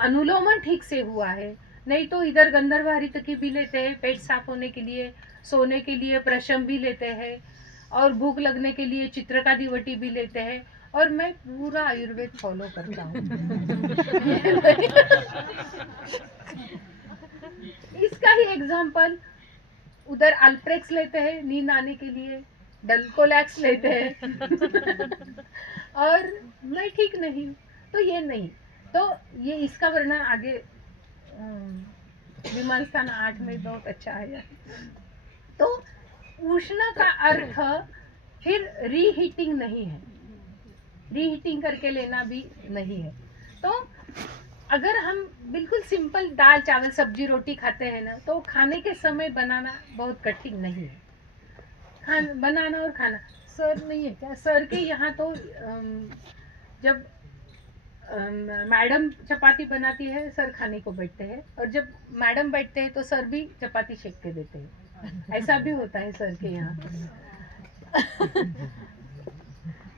अनुलोमन ठीक से हुआ है, नहीं तो इधर गंधर्व हरित की भी लेते हैं पेट साफ होने के लिए, सोने के लिए प्रशम भी लेते हैं, और भूख लगने के लिए चित्रका दिवटी भी लेते हैं, और मैं पूरा आयुर्वेद फॉलो करता हूँ। इसका ही एग्जाम्पल, उधर अल्प्रेक्स लेते हैं नींद आने के लिए, डल्कोलैक्स लेते हैं और मैं ठीक नहीं, तो ये नहीं, तो ये इसका वर्णन आगे विमान स्थान 8 में बहुत अच्छा है। तो उष्ण का अर्थ फिर रीहीटिंग नहीं है, रीहीटिंग करके लेना भी नहीं है। तो अगर हम बिल्कुल सिंपल दाल चावल सब्जी रोटी खाते हैं ना, तो खाने के समय बनाना बहुत कठिन नहीं है, बनाना और खाना। सर नहीं है क्या? सर के यहाँ तो जब मैडम चपाती बनाती है सर खाने को बैठते हैं, और जब मैडम बैठते हैं तो सर भी चपाती सेक के देते हैं, ऐसा भी होता है सर के यहाँ।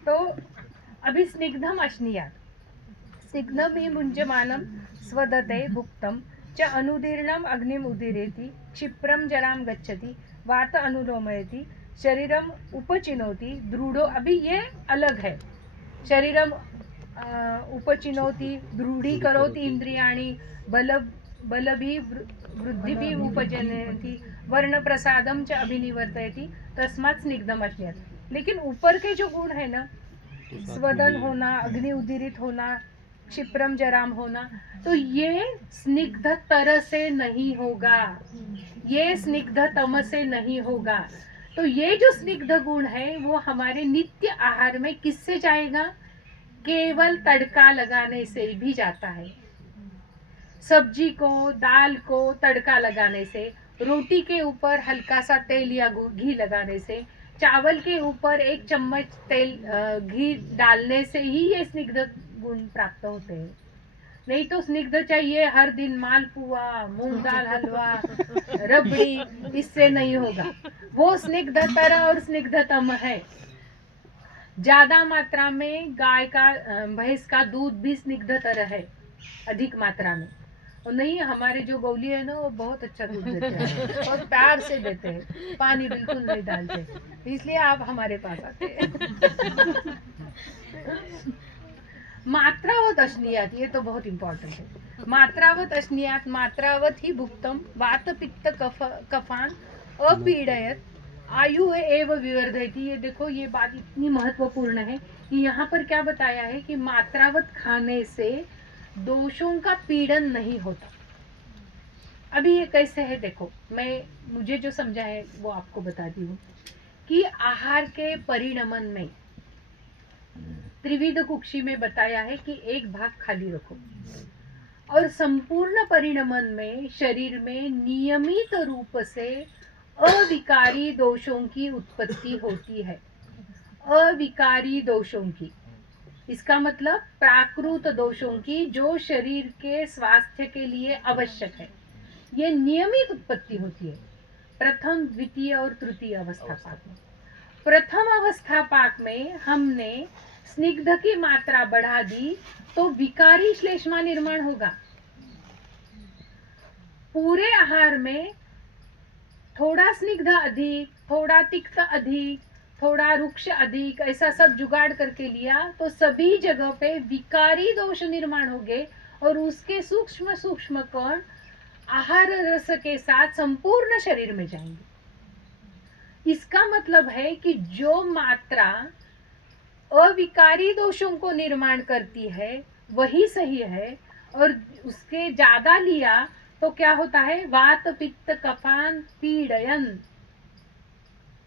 तो अभी स्निग्धम अश्नीयात, स्निग्धम ही मुंजमानम स्वदते भुक्तम च अनुदीर्णम अग्निम उदीरेति, क्षिप्रम जराम गच्छति, वात अनुलोमयति, शरीरम उपचिनोति दृढ़ो। अभी ये अलग है, शरीरम उपचिनोति दृढ़ी करोति इंद्रियाणि, बलभी वृद्धिभी उपजनति, वर्ण प्रसादम च अभिनिवर्तयति, तस्मात् स्निग्धम अश्नीयात्। लेकिन ऊपर के जो गुण है ना, स्वदन होना, अग्नि उदीरित होना, क्षिप्रम जराम होना, तो ये स्निग्ध तर से नहीं होगा, ये स्निग्ध तम से नहीं होगा। तो ये जो स्निग्ध गुण है वो हमारे नित्य आहार में किससे जाएगा? केवल तड़का लगाने से भी जाता है। सब्जी को, दाल को तड़का लगाने से, रोटी के ऊपर हल्का सा तेल या घी लगाने से, चावल के ऊपर 1 चम्मच तेल घी डालने से ही ये स्निग्ध गुण प्राप्त होते हैं। नहीं तो स्निग्ध चाहिए हर दिन मालपुआ, मूंग दाल हलवा, रबड़ी, इससे नहीं होगा। वो स्निग्धतर और स्निग्धतम है। ज्यादा मात्रा में गाय का, भैंस का दूध भी स्निग्धतर है, अधिक मात्रा में। और नहीं, हमारे जो गौली है ना वो बहुत अच्छा दूध देते हैं और प्यार से देते हैं, पानी बिल्कुल नहीं डालते, इसलिए आप हमारे पास आते हैं। मात्रावत अश्नीयात, ये तो बहुत इंपॉर्टेंट है। मात्रावत अश्नीयात, मात्रावत ही भुक्तम, वात पित्त कफान अपीडयत, आयु है एव विवर्धयति। ये देखो, ये बात इतनी महत्वपूर्ण है कि यहाँ पर क्या बताया है कि मात्रावत खाने से दोषों का पीड़न नहीं होता। अभी ये कैसे है देखो, मुझे जो समझा है वो आपको बताती हूँ कि आहार के परिणमन में त्रिविध कुक्षी में बताया है कि एक भाग खाली रखो, और संपूर्ण परिणमन में शरीर में नियमित रूप से अविकारी दोषों की उत्पत्ति होती है। अविकारी दोषों की, इसका मतलब प्राकृत दोषों की, जो शरीर के स्वास्थ्य के लिए आवश्यक है, ये नियमित उत्पत्ति होती है। प्रथम, द्वितीय और तृतीय अवस्था पाक में। प्रथम अवस्था पाक में हमने स्निग्ध की मात्रा बढ़ा दी तो विकारी श्लेष्मा निर्माण होगा। पूरे आहार में थोड़ा स्निग्ध अधिक, थोड़ा तिक्त अधिक, थोड़ा रुक्ष अधिक, ऐसा सब जुगाड़ करके लिया तो सभी जगह पे विकारी दोष निर्माण हो गए, और उसके सूक्ष्म सूक्ष्म कण आहार रस के साथ संपूर्ण शरीर में जाएंगे। इसका मतलब है कि जो मात्रा अविकारी दोषों को निर्माण करती है वही सही है, और उसके ज्यादा लिया तो क्या होता है? वात पित्त कफान पीड़यन।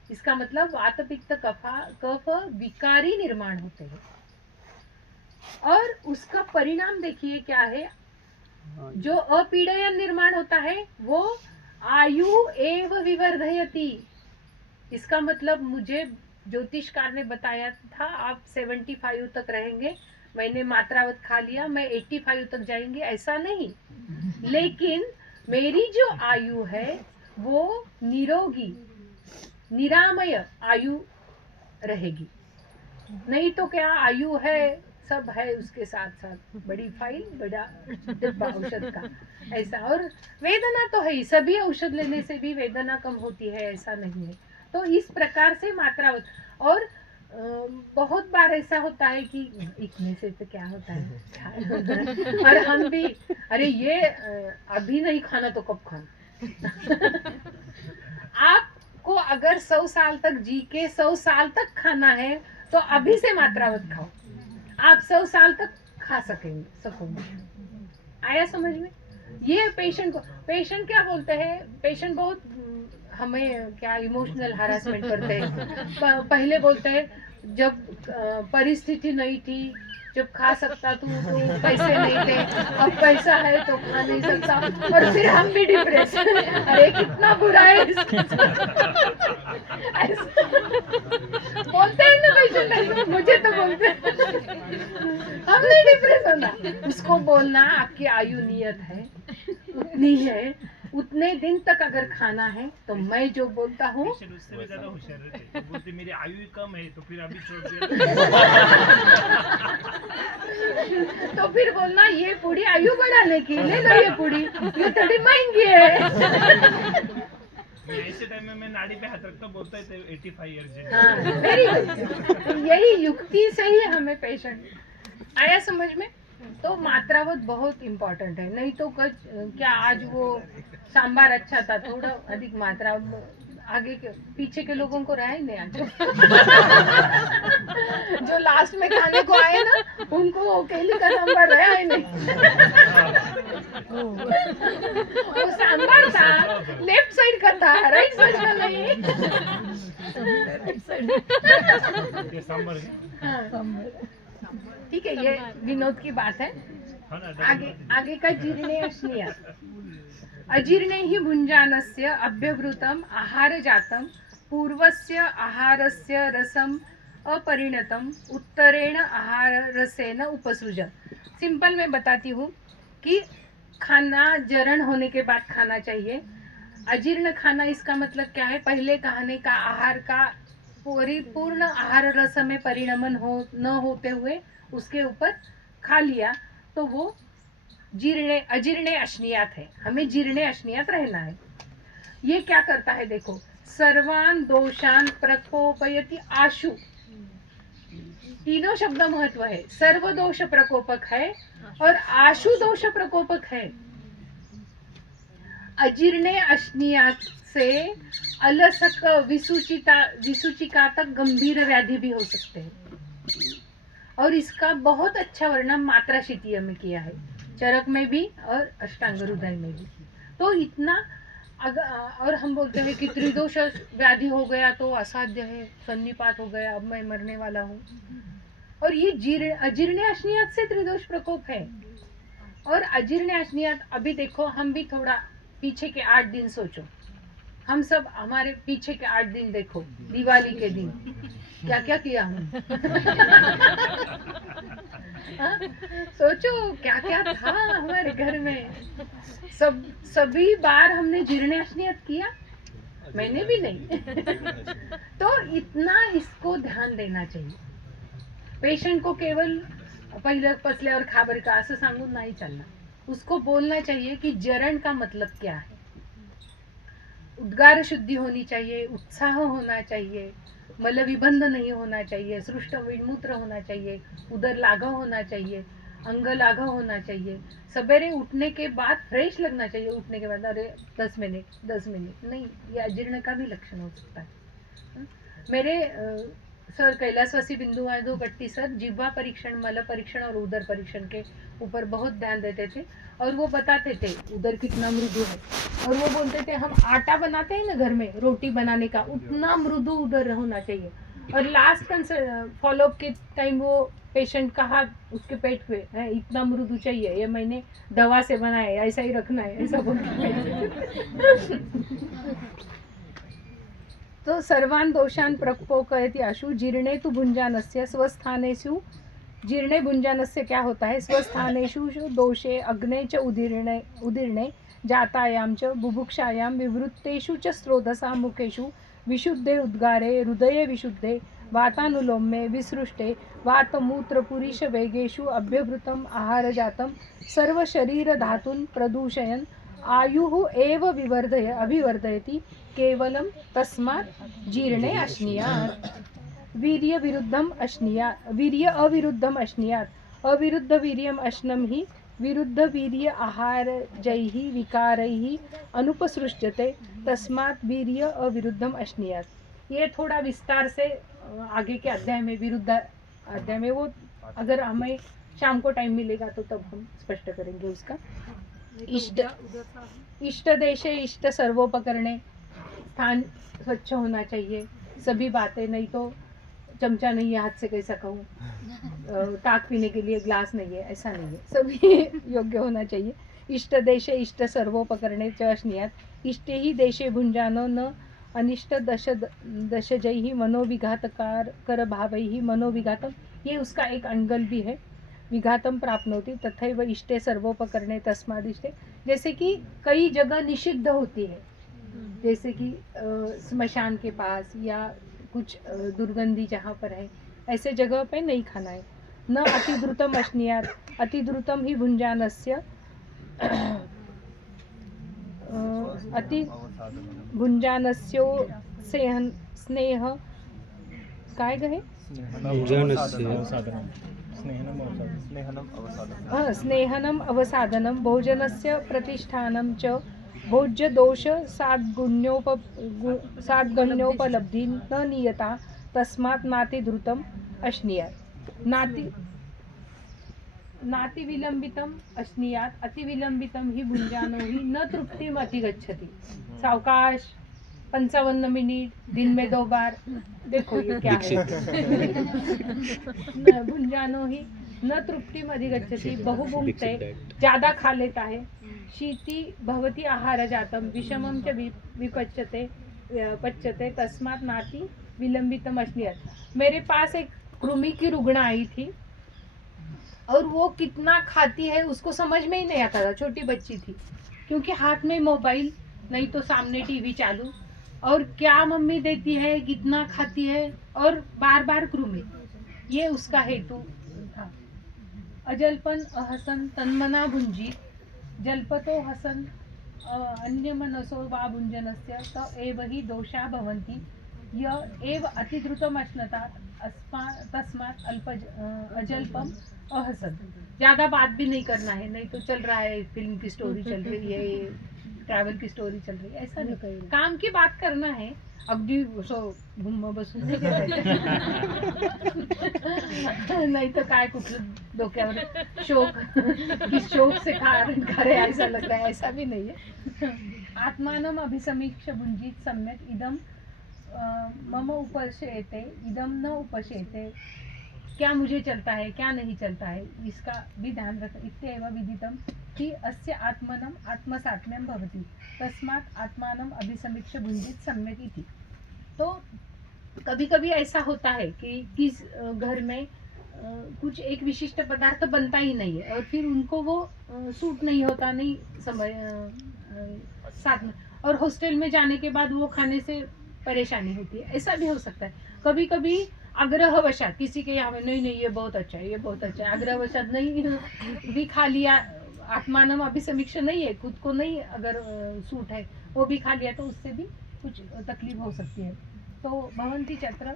इसका मतलब वात पित्त कफ विकारी निर्माण होते हैं। और उसका परिणाम देखिए क्या है, जो अपीडयन निर्माण होता है वो आयु एव विवर्धयति। इसका मतलब मुझे ज्योतिषकार ने बताया था आप 75 तक रहेंगे, मैंने मात्रावत खा लिया, मैं 85 तक जाएंगे, ऐसा नहीं। लेकिन मेरी जो आयु है वो निरोगी निरामय आयु रहेगी। नहीं तो क्या आयु है, सब है उसके साथ साथ बड़ी फाइल, बड़ा डिब्बा औषध का, ऐसा। और वेदना तो है ही, सभी औषध लेने से भी वेदना कम होती है, ऐसा नहीं है। तो इस प्रकार से मात्रावत। और बहुत बार ऐसा होता है कि इतने से तो क्या होता है और हम भी अरे ये अभी नहीं खाना तो कब खाना। आपको अगर 100 साल तक जी के 100 साल तक खाना है तो अभी से मात्रावत खाओ, आप 100 साल तक खा सकोगे। आया समझ में? ये पेशेंट क्या बोलते हैं, पेशेंट बहुत हमें क्या इमोशनल हरासमेंट करते हैं। पहले बोलते हैं जब परिस्थिति नहीं थी, जब खा सकता तू तो पैसे नहीं थे, अब पैसा है तो खा नहीं सकता, और फिर हम भी डिप्रेस। अरे कितना बुरा है इसके साथ। बोलते हैं ना पेशेंट, मुझे तो बोलते हैं हम नहीं डिप्रेस होना। उसको बोलना आपकी आयु नियत है, उतनी है, उतने दिन तक अगर खाना है तो मैं जो बोलता हूँ। पेशेंट उससे भी ज्यादा होशियार रहते हैं, बोलते मेरी आयु ही कम है तो फिर अभी छोड़ दिया। तो फिर बोलना ये पूरी आयु बढ़ाने की ले लो, ये पूरी ये थोड़ी महंगी है। ऐसे टाइम में मैं नाड़ी पे हाथ रखता बोलता है 85 ईयर्स। हाँ, वेरी गुड। यही युक्ति से ही हमें पेशेंट आया समझ में। तो मात्रावत बहुत इम्पोर्टेंट है, नहीं तो क्या आज वो सांबार अच्छा था, थोड़ा अधिक मात्रा, आगे के पीछे के लोगों को रहा ही नहीं आज। जो लास्ट में खाने को आए ना उनको वो केली का सांबार रहा ही नहीं। वो सांबार था लेफ्ट साइड का था, राइट साइड का नहीं। ये सांबर है। हाँ, ठीक है, ये विनोद की बात है। हाँ ना, आगे का जीर्णे अश्नीय अजीर्णे ही भुञ्जानस्य अभ्यवृतम आहार जातम पूर्वस्य आहारस्य रसम अपरिणतम उत्तरेण आहार रसेन उपसृजत। सिंपल मैं बताती हूँ कि खाना जरण होने के बाद खाना चाहिए। अजीर्ण खाना इसका मतलब क्या है, पहले खाने का आहार का परिपूर्ण आहार रस में परिणमन हो न होते हुए उसके ऊपर खा लिया तो वो अजीर्णे अश्नीयात है। हमें जीर्णे अश्नीयात रहना है। ये क्या करता है देखो, सर्वान दोषान प्रकोपयति आशु, तीनों शब्द महत्व है। सर्व दोष प्रकोपक है और आशु दोष प्रकोपक है। अजीर्णे अश्नीयात से अलसक विसूचिका तक गंभीर व्याधि भी हो सकते हैं। और इसका बहुत अच्छा वर्णन मात्रा शीतीय में किया है, चरक में भी और अष्टांग हृदय में भी। तो इतना और हम बोलते हैं कि त्रिदोष व्याधि हो गया तो असाध्य है, सन्निपात हो गया, अब मैं मरने वाला हूँ। और ये अजीर्ण अश्नीयात से त्रिदोष प्रकोप है। और अजीर्ण अश्नीयात, अभी देखो हम भी थोड़ा पीछे के 8 दिन सोचो, हम सब हमारे पीछे के 8 दिन देखो, दिवाली के दिन क्या क्या किया हमने। सोचो क्या क्या था हमारे घर में। सभी बार हमने जीर्ण अश्नीयत किया, मैंने भी नहीं। तो इतना इसको ध्यान देना चाहिए। पेशेंट को केवल पहिलं पचल्यावर खा बरं का असं सांगून नाही चालणार, उसको बोलना चाहिए कि जरण का मतलब क्या है। उद्गार शुद्धि होनी चाहिए, उत्साह होना चाहिए, मल विबंध नहीं होना चाहिए, सृष्ट विमूत्र होना चाहिए, उदर लाघव होना चाहिए, अंग लाघव होना चाहिए। सवेरे उठने के बाद फ्रेश लगना चाहिए। उठने के बाद अरे 10 मिनट नहीं, ये अजीर्ण का भी लक्षण हो सकता है। मेरे सर कैलाशवासी बिंदु माधव गट्टी सर जिह्वा परीक्षण, मल परीक्षण और उदर परीक्षण के ऊपर बहुत ध्यान देते थे। और वो बताते थे उदर कितना मृदु है, और वो बोलते थे हम आटा बनाते हैं ना घर में रोटी बनाने का, उतना मृदु उदर होना चाहिए। और लास्ट फॉलोअप के टाइम वो पेशेंट का हाथ उसके पेट पे है, इतना मृदु चाहिए, ये मैंने दवा से बनाया है, ऐसा ही रखना है, ऐसा बोल तो सर्वान दोषान प्रकोपयति आशु जीर्णे तु भुंजानस्य स्वस्थानेषु जीर्णे भुंजानस्य क्या होता है स्वस्थानेषु दोषे अग्ने च उदीर्णे जातायां च बुभुक्षायां विवृत्तेषु च स्रोतसा मुखेषु विशुद्धे उद्गारे हृदये विशुद्धे वातानुलोमे विसृष्टे वातमूत्रपुरीश वेगेषु अभ्यवृतम् आहारजातं सर्वशरीरधातून् प्रदूषयन् आयुः एव अभिवर्धयति केवलं तस्मात् जीर्णे अश्नीयात् वीर्य विरुद्धम अश्नीयात् वीर्य अविरुद्धम अश्नीयात् अविरुद्ध वीर्यम अश्नं हि विरुद्ध वीर्य आहारजैः विकारैः अनुपसृज्यते तस्मात् वीर्य अविरुद्धम अश्नीयात्। ये थोड़ा विस्तार से आगे के अध्याय में विरुद्ध अध्याय में वो अगर हमें शाम को टाइम मिलेगा तो तब हम स्पष्ट करेंगे उसका। इष्ट देशे इष्ट सर्वोपकरणे स्थान स्वच्छ होना चाहिए, सभी बातें, नहीं तो चमचा नहीं है हाथ से कैसा कहूँ, ताक पीने के लिए ग्लास नहीं है, ऐसा नहीं है, सभी योग्य होना चाहिए। इष्ट देशे इष्ट सर्वोपकरणे च अश्नीयात् इष्टे ही देशे भुंजानो न अनिष्ट दशजैः मनोविघातकार कर भावैः मनोविघातम, ये उसका एक अंगल भी है। विघातम प्राप्नोति तथैव इष्टे सर्वोपकरणे तस्मादिष्टे, जैसे कि कई जगह निषिद्ध होती है, जैसे कि स्मशान के पास या कुछ दुर्गंधी जहाँ पर है, ऐसे जगह पे नहीं खाना है। न अतिद्रुतम अश्नीयात् अतिद्रुतम ही भुंजानस्य अति भुंजानस्यो स्नेह काय गहे स्नेहनम अवसादनम भोजनस्य प्रतिष्ठानं च भोज्य दोष साद्गण्योपलब्धि न नीयता तस्मात् नातिद्रुतम अश्नीयात् नाति विलंबितम अश्नीयात् अति विलंबितम ही भुंजानो ही न तृप्तिम अतिगच्छति। सावकाश 55 मिनट दिन में 2 बार, देखो ये क्या है भुंजानो ही न तृप्तिम अधिगच्छति बहुभुंक्ते, ज्यादा खा लेता है। शीति भवति आहार जातम विषमम च पच्यते तस्मात् नाति विलंबितम अश्नीयात्। मेरे पास एक कृमि की रुग्ण आई थी और वो कितना खाती है उसको समझ में ही नहीं आता था, छोटी बच्ची थी, क्योंकि हाथ में मोबाइल नहीं तो सामने टीवी चालू, और क्या मम्मी देती है, कितना खाती है, और बार बार कृमि, ये उसका हेतु था। अजल्पन अहसन तन्मना भुंजीत जल्पतो हसन अन्यमनसो वा भुंजनस्य त एव हि दोषा भवन्ति य एव अतिद्रुतम अश्नतात् तस्मात् अजल्पम अहसन। ज्यादा बात भी नहीं करना है, नहीं तो चल रहा है फिल्म की स्टोरी चल रही है, ट्रैवल की स्टोरी चल रही है, ऐसा नहीं, काम की बात करना है। अगदी घुम्म बसून नहीं तो काय कुठलं डोक्यावर शोक से खा रहे ऐसा लग रहा है, ऐसा भी नहीं है। आत्मानम अभिसमीक्ष भुंजित सम्यक इदम मम उपशेते इदम न उपशेते, क्या मुझे चलता है क्या नहीं चलता है, इसका भी ध्यान रख। इत्येव विदितम कि अस्य आत्मनम आत्मसात्म्यम भवति तस्मात् आत्मानम अभिसमीक्ष भुंजित सम्यक इति। तो कभी कभी ऐसा होता है कि किस घर में कुछ एक विशिष्ट पदार्थ बनता ही नहीं है और फिर उनको वो सूट नहीं होता, नहीं समय साथ में, और हॉस्टल में जाने के बाद वो खाने से परेशानी होती है, ऐसा भी हो सकता है। कभी कभी आग्रहवशात किसी के यहाँ में नहीं ये बहुत अच्छा है, ये बहुत अच्छा है, आग्रहवशात नहीं भी खा लिया, आत्मानम अभिसमीक्ष नहीं है, खुद को नहीं अगर सूट है वो भी खा लिया तो उससे भी कुछ तकलीफ हो सकती है। तो भवन्ति चत्र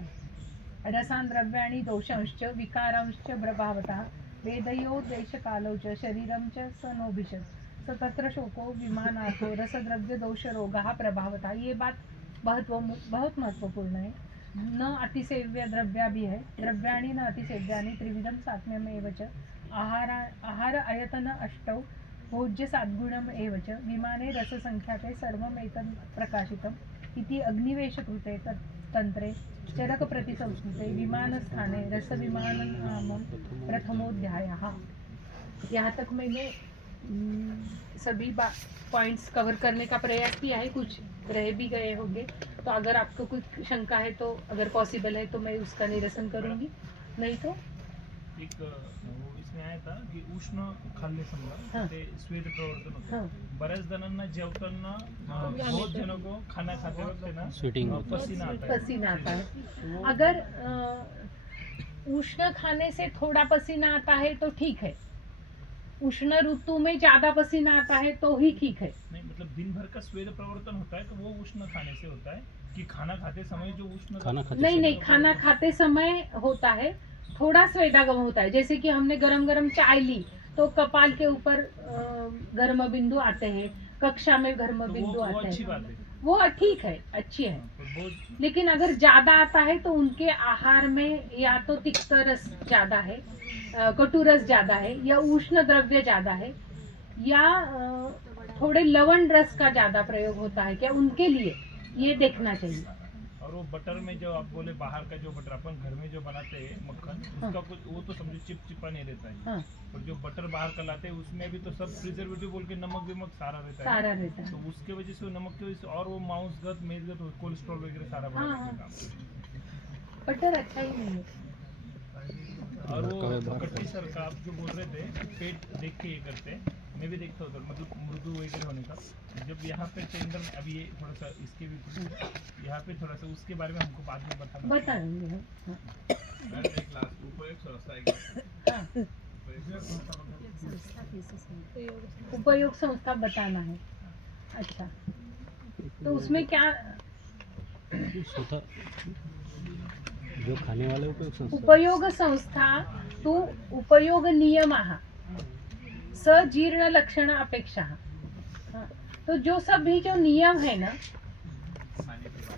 रसान् द्रव्याणि दोषांश्च विकारांश्च प्रभावतः वेदयो देशकालौ च शरीरं च स नोभिषत् स तत्र शोको विमानार्थो रसद्रव्य दोष रोगः प्रभावतः। ये बात बहुत महत्वपूर्ण है। न अतिसेव्य द्रव्या भी है, द्रव्याणि न अतिसेव्यानि त्रिविधम सात्म्यमेव च आहार आयतन अष्टौ भोज्य साद्गुणम एव च विमाने रससंख्याते सर्वमेतत् प्रकाशितम् इति अग्निवेश कृते तंत्रे चरकप्रतिसंस्कृते विमानस्थाने रसविमाननामं प्रथमोऽध्यायः। यहाँ तक मैंने सभी पॉइंट्स कवर करने का प्रयास किया है, कुछ रह भी गए होंगे, तो अगर आपको कुछ शंका है तो अगर पॉसिबल है तो मैं उसका निरसन करूंगी, नाही तो एक वो इसमें आया था की उष्ण खाल्ले समजा हाँ. ते स्वेद प्रवर्तन होतं. हाँ. बऱ्याच जणांना जेवताना बहुत जनों को खाना खाते वक्त है ना स्वेटिंग पसीना आता है. पसीना आता है। वो अगर उष्ण खाने से थोड़ा पसीना आता है तो ठीक है, उष्ण ऋतु में ज्यादा पसीना आता है तो ही ठीक है। नहीं मतलब दिन भर का स्वेद प्रवर्तन होता है तो वो उष्ण खाने से होता है कि खाना खाते समय जो उष्ण खाना खाते नहीं समय। नहीं, खाना खाते समय होता है, थोड़ा स्वेदागम होता है। जैसे कि हमने गरम गरम चाय ली तो कपाल के ऊपर गर्म बिंदु आते हैं, कक्षा में गर्म तो बिंदु वो आते अच्छी हैं, बात है. वो ठीक है, अच्छी है। तो बहुत लेकिन अगर ज्यादा आता है तो उनके आहार में या तो तिक्त रस ज्यादा है, कटु रस ज्यादा है, या उष्ण द्रव्य ज्यादा है, या थोड़े लवण रस का ज्यादा प्रयोग होता है क्या, उनके लिए ये देखना चाहिए। और वो बटर में जो आप बोले बाहर का जो बटर अपन घर में जो बनाते हैं मक्खन, उसका कुछ वो तो समझो चिपचिपा नहीं रहता है. हाँ, और जो बटर बाहर का लाते हैं उसमें भी तो सब प्रिजर्वेटिव बोल के नमक विमक सारा रहता है. सारा रहता तो है। उसके वजह से वो नमक की वजह से और वो मांसगत मेदगत कोलेस्ट्रॉल वगैरह सारा हाँ, बढ़ाने हाँ। का काम. बटर अच्छा ही नहीं है। और वो कभी बाहर कट्टी सर का आप जो बोल रहे थे पेट देख के ये करते हैं, मैं भी देखता होता मतलब मृदु वगैरह होने का. जब यहाँ पे टेंडर अभी ये थोड़ा सा इसके भी यहाँ पे थोड़ा सा उसके बारे में हमको बाद में बताना. बताएंगे हम। हाँ। हाँ। उपयोग संस्था बताना है। अच्छा, तो उसमें क्या स्वतः जो खाने वाले उपयोग संस्था उपयोग संस्था तू उपयोग नियमः सजीर्ण लक्षण अपेक्षा। हाँ, तो जो सभी जो नियम है ना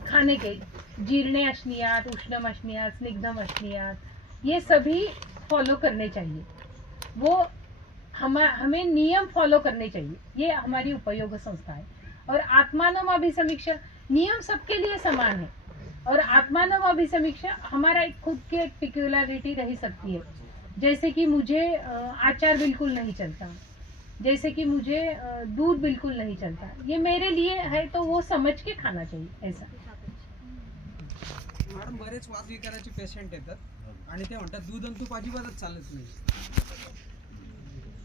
खाने के, जीर्णे अश्नीयात, उष्णम अश्नीयात, स्निग्धम अश्नीयात, ये सभी फॉलो करने चाहिए। वो हमें नियम फॉलो करने चाहिए, ये हमारी उपयोग संस्था है। और आत्मानम अभिसमीक्षा, नियम सबके लिए समान है, और आत्मानम अभिसमीक्षा हमारा एक खुद की एक पिक्युलरिटी रह सकती है। जैसे कि मुझे आचार बिल्कुल नहीं चलता, जैसे कि मुझे दूध बिल्कुल नहीं चलता, ये मेरे लिए है तो वो समझ के खाना चाहिए ऐसा। मॅडम बरेच वातविकाराचे पेशंट येतात आणि ते म्हणतात दूध आणि तूप अजिबातच चालत नाही.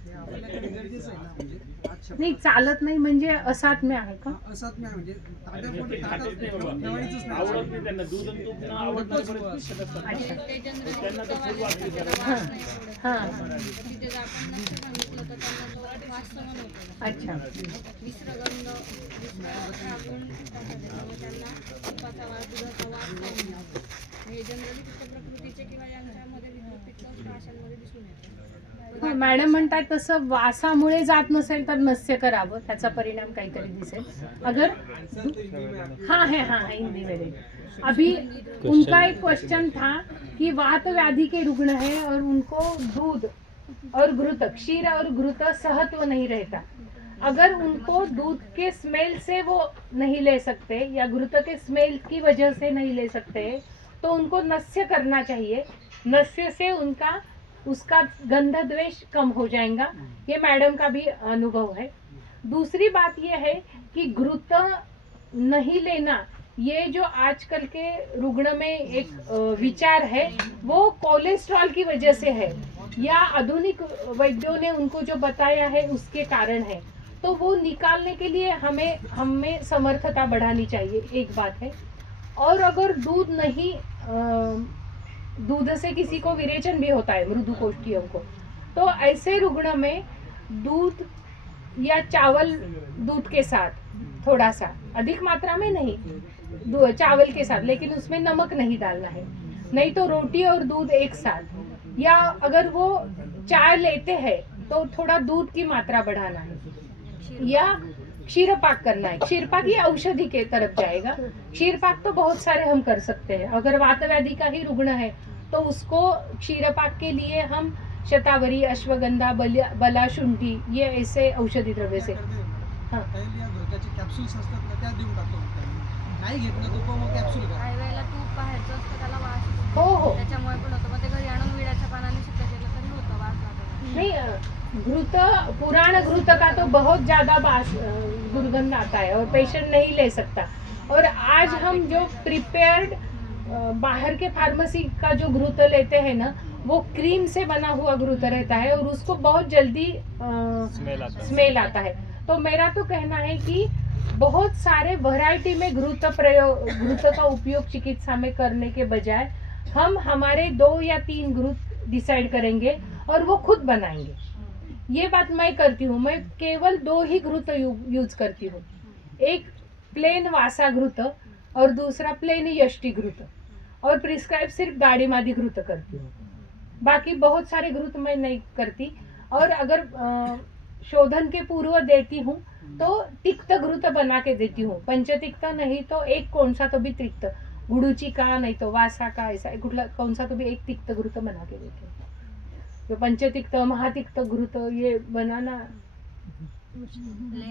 ते आपल्याकडे गरजेचं आहे ना, म्हणजे आज शब्द नाही चालत नाही म्हणजे असात्म्य आहे का? असाच नाही म्हणजे ताट्यापोटी ताटाच ठेवायचंच नाही. आवडत नाही त्यांना दूध आणि तूप न आवडणारे बरेच पेशंट असतात ना. अच्छा, त्यांना तर पूर्व हां हां, तिथे जाताना सांगितलं तर त्यांना तो वास सहन होतो ना. अच्छा मिश्रगंध टाकून त्याच्यामुळे त्यांना तुपाचा वास, दुधाचा वास नाही लागतो. हे जनरली पित्त प्रकृतीचे किंवा यांच्यामध्ये पित्त अशांमध्ये दिसून येतं. हा, मॅडम म्हणतात तसं वासामुळे जात नसेल तर नस्य करावं, त्याचा परिणाम काहीतरी दिसेल अगर। हाँ है, हाँ है, हिंदी में देखो। अभी उनका एक क्वेश्चन था कि वात व्याधि के रुग्ण है और उनको दूध और घृत, क्षीर और घृत सहत्व नहीं रहता। अगर उनको दूध के स्मेल से वो नहीं ले सकते या घृत के स्मेल की वजह से नहीं ले सकते तो उनको नस्य करना चाहिए। नस्य से उनका उसका गंध द्वेष कम हो जाएगा, ये मैडम का भी अनुभव है। दूसरी बात ये है कि घृत नहीं लेना, ये जो आजकल के रुग्ण में एक विचार है वो कोलेस्ट्रॉल की वजह से है या आधुनिक वैद्यों ने उनको जो बताया है उसके कारण है, तो वो निकालने के लिए हमें समर्थता बढ़ानी चाहिए, एक बात है। और अगर दूध नहीं, दूध से किसी को विरेचन भी होता है मृदु कोष्ठियों को, तो ऐसे रुग्ण में दूध या चावल, दूध के साथ थोड़ा सा, अधिक मात्रा में नहीं, चावल के साथ, लेकिन उसमें नमक नहीं डालना है, नहीं तो रोटी और दूध एक साथ, या अगर वो चाय लेते हैं तो थोड़ा दूध की मात्रा बढ़ाना है, या क्षीरपाक करना है। क्षीरपाक ये औषधि के तरफ जाएगा। क्षीरपाक तो बहुत सारे हम कर सकते हैं, अगर वात व्याधि का ही रुग्ण है तो उसको क्षीरपाक के लिए हम शतावरी, अश्वगंधा, बला, शुंठी, ये ऐसे औषधि द्रव्य से हाँ काही या घरच्याचे कॅप्सूल्स असतात ना त्या देऊन टाकतो. नाही घेतलं तर मग कॅप्सूल काही वेळेला तूप बाहेरचं असतं त्याला वास येतो. हो हो त्याच्यामुळे पण होतं. मग ते घरी आणून विड्याच्या पानाने शुद्ध केलं तरी होतं, वास लागत नाही. नहीं घृत पुराण घृत का तो बहुत ज्यादा दुर्गंध आता है और पेशेंट नहीं ले सकता। और आज हम जो प्रिपेयर्ड बाहर के फार्मेसी का जो घृत लेते हैं ना, वो क्रीम से बना हुआ घृत रहता है और उसको बहुत जल्दी स्मेल आता है। तो मेरा तो कहना है कि बहुत सारे वैरायटी में घृत का उपयोग चिकित्सा में करने के बजाय हम हमारे 2 या 3 घृत डिसाइड करेंगे और वो खुद बनाएंगे। ये बात मैं करती हूँ। मैं केवल 2 ही घृत यूज करती हूँ, एक प्लेन वासा घृत और दूसरा प्लेन यष्टि घृत, और प्रिस्क्राइब सिर्फ दाढ़ी मादी घृत करती हूँ। बाकी बहुत सारे घृत मैं नहीं करती। और अगर शोधन के पूर्व देती हूँ तो तिक्त घृत बना के देती हूँ, पंचतिक्त नहीं तो एक कौन सा तो भी तिक्त, गुड़ूची का नहीं तो वासा का, ऐसा कुठला कौन सा तो भी एक तिक्त घृत बना के देती हूँ। तो पंचतिक्त महातिक्त घृत ये बनाना,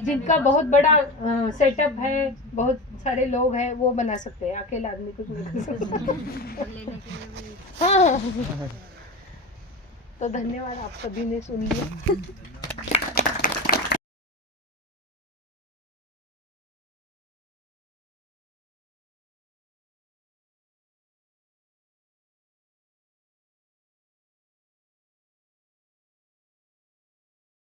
जिनका बहुत बड़ा सेटअप है, बहुत सारे लोग हैं, वो बना सकते हैं, अकेला आदमी कुछ नहीं कर सकता। लेने के लिए वही हाँ। तो धन्यवाद, आप सभी ने सुन लिया।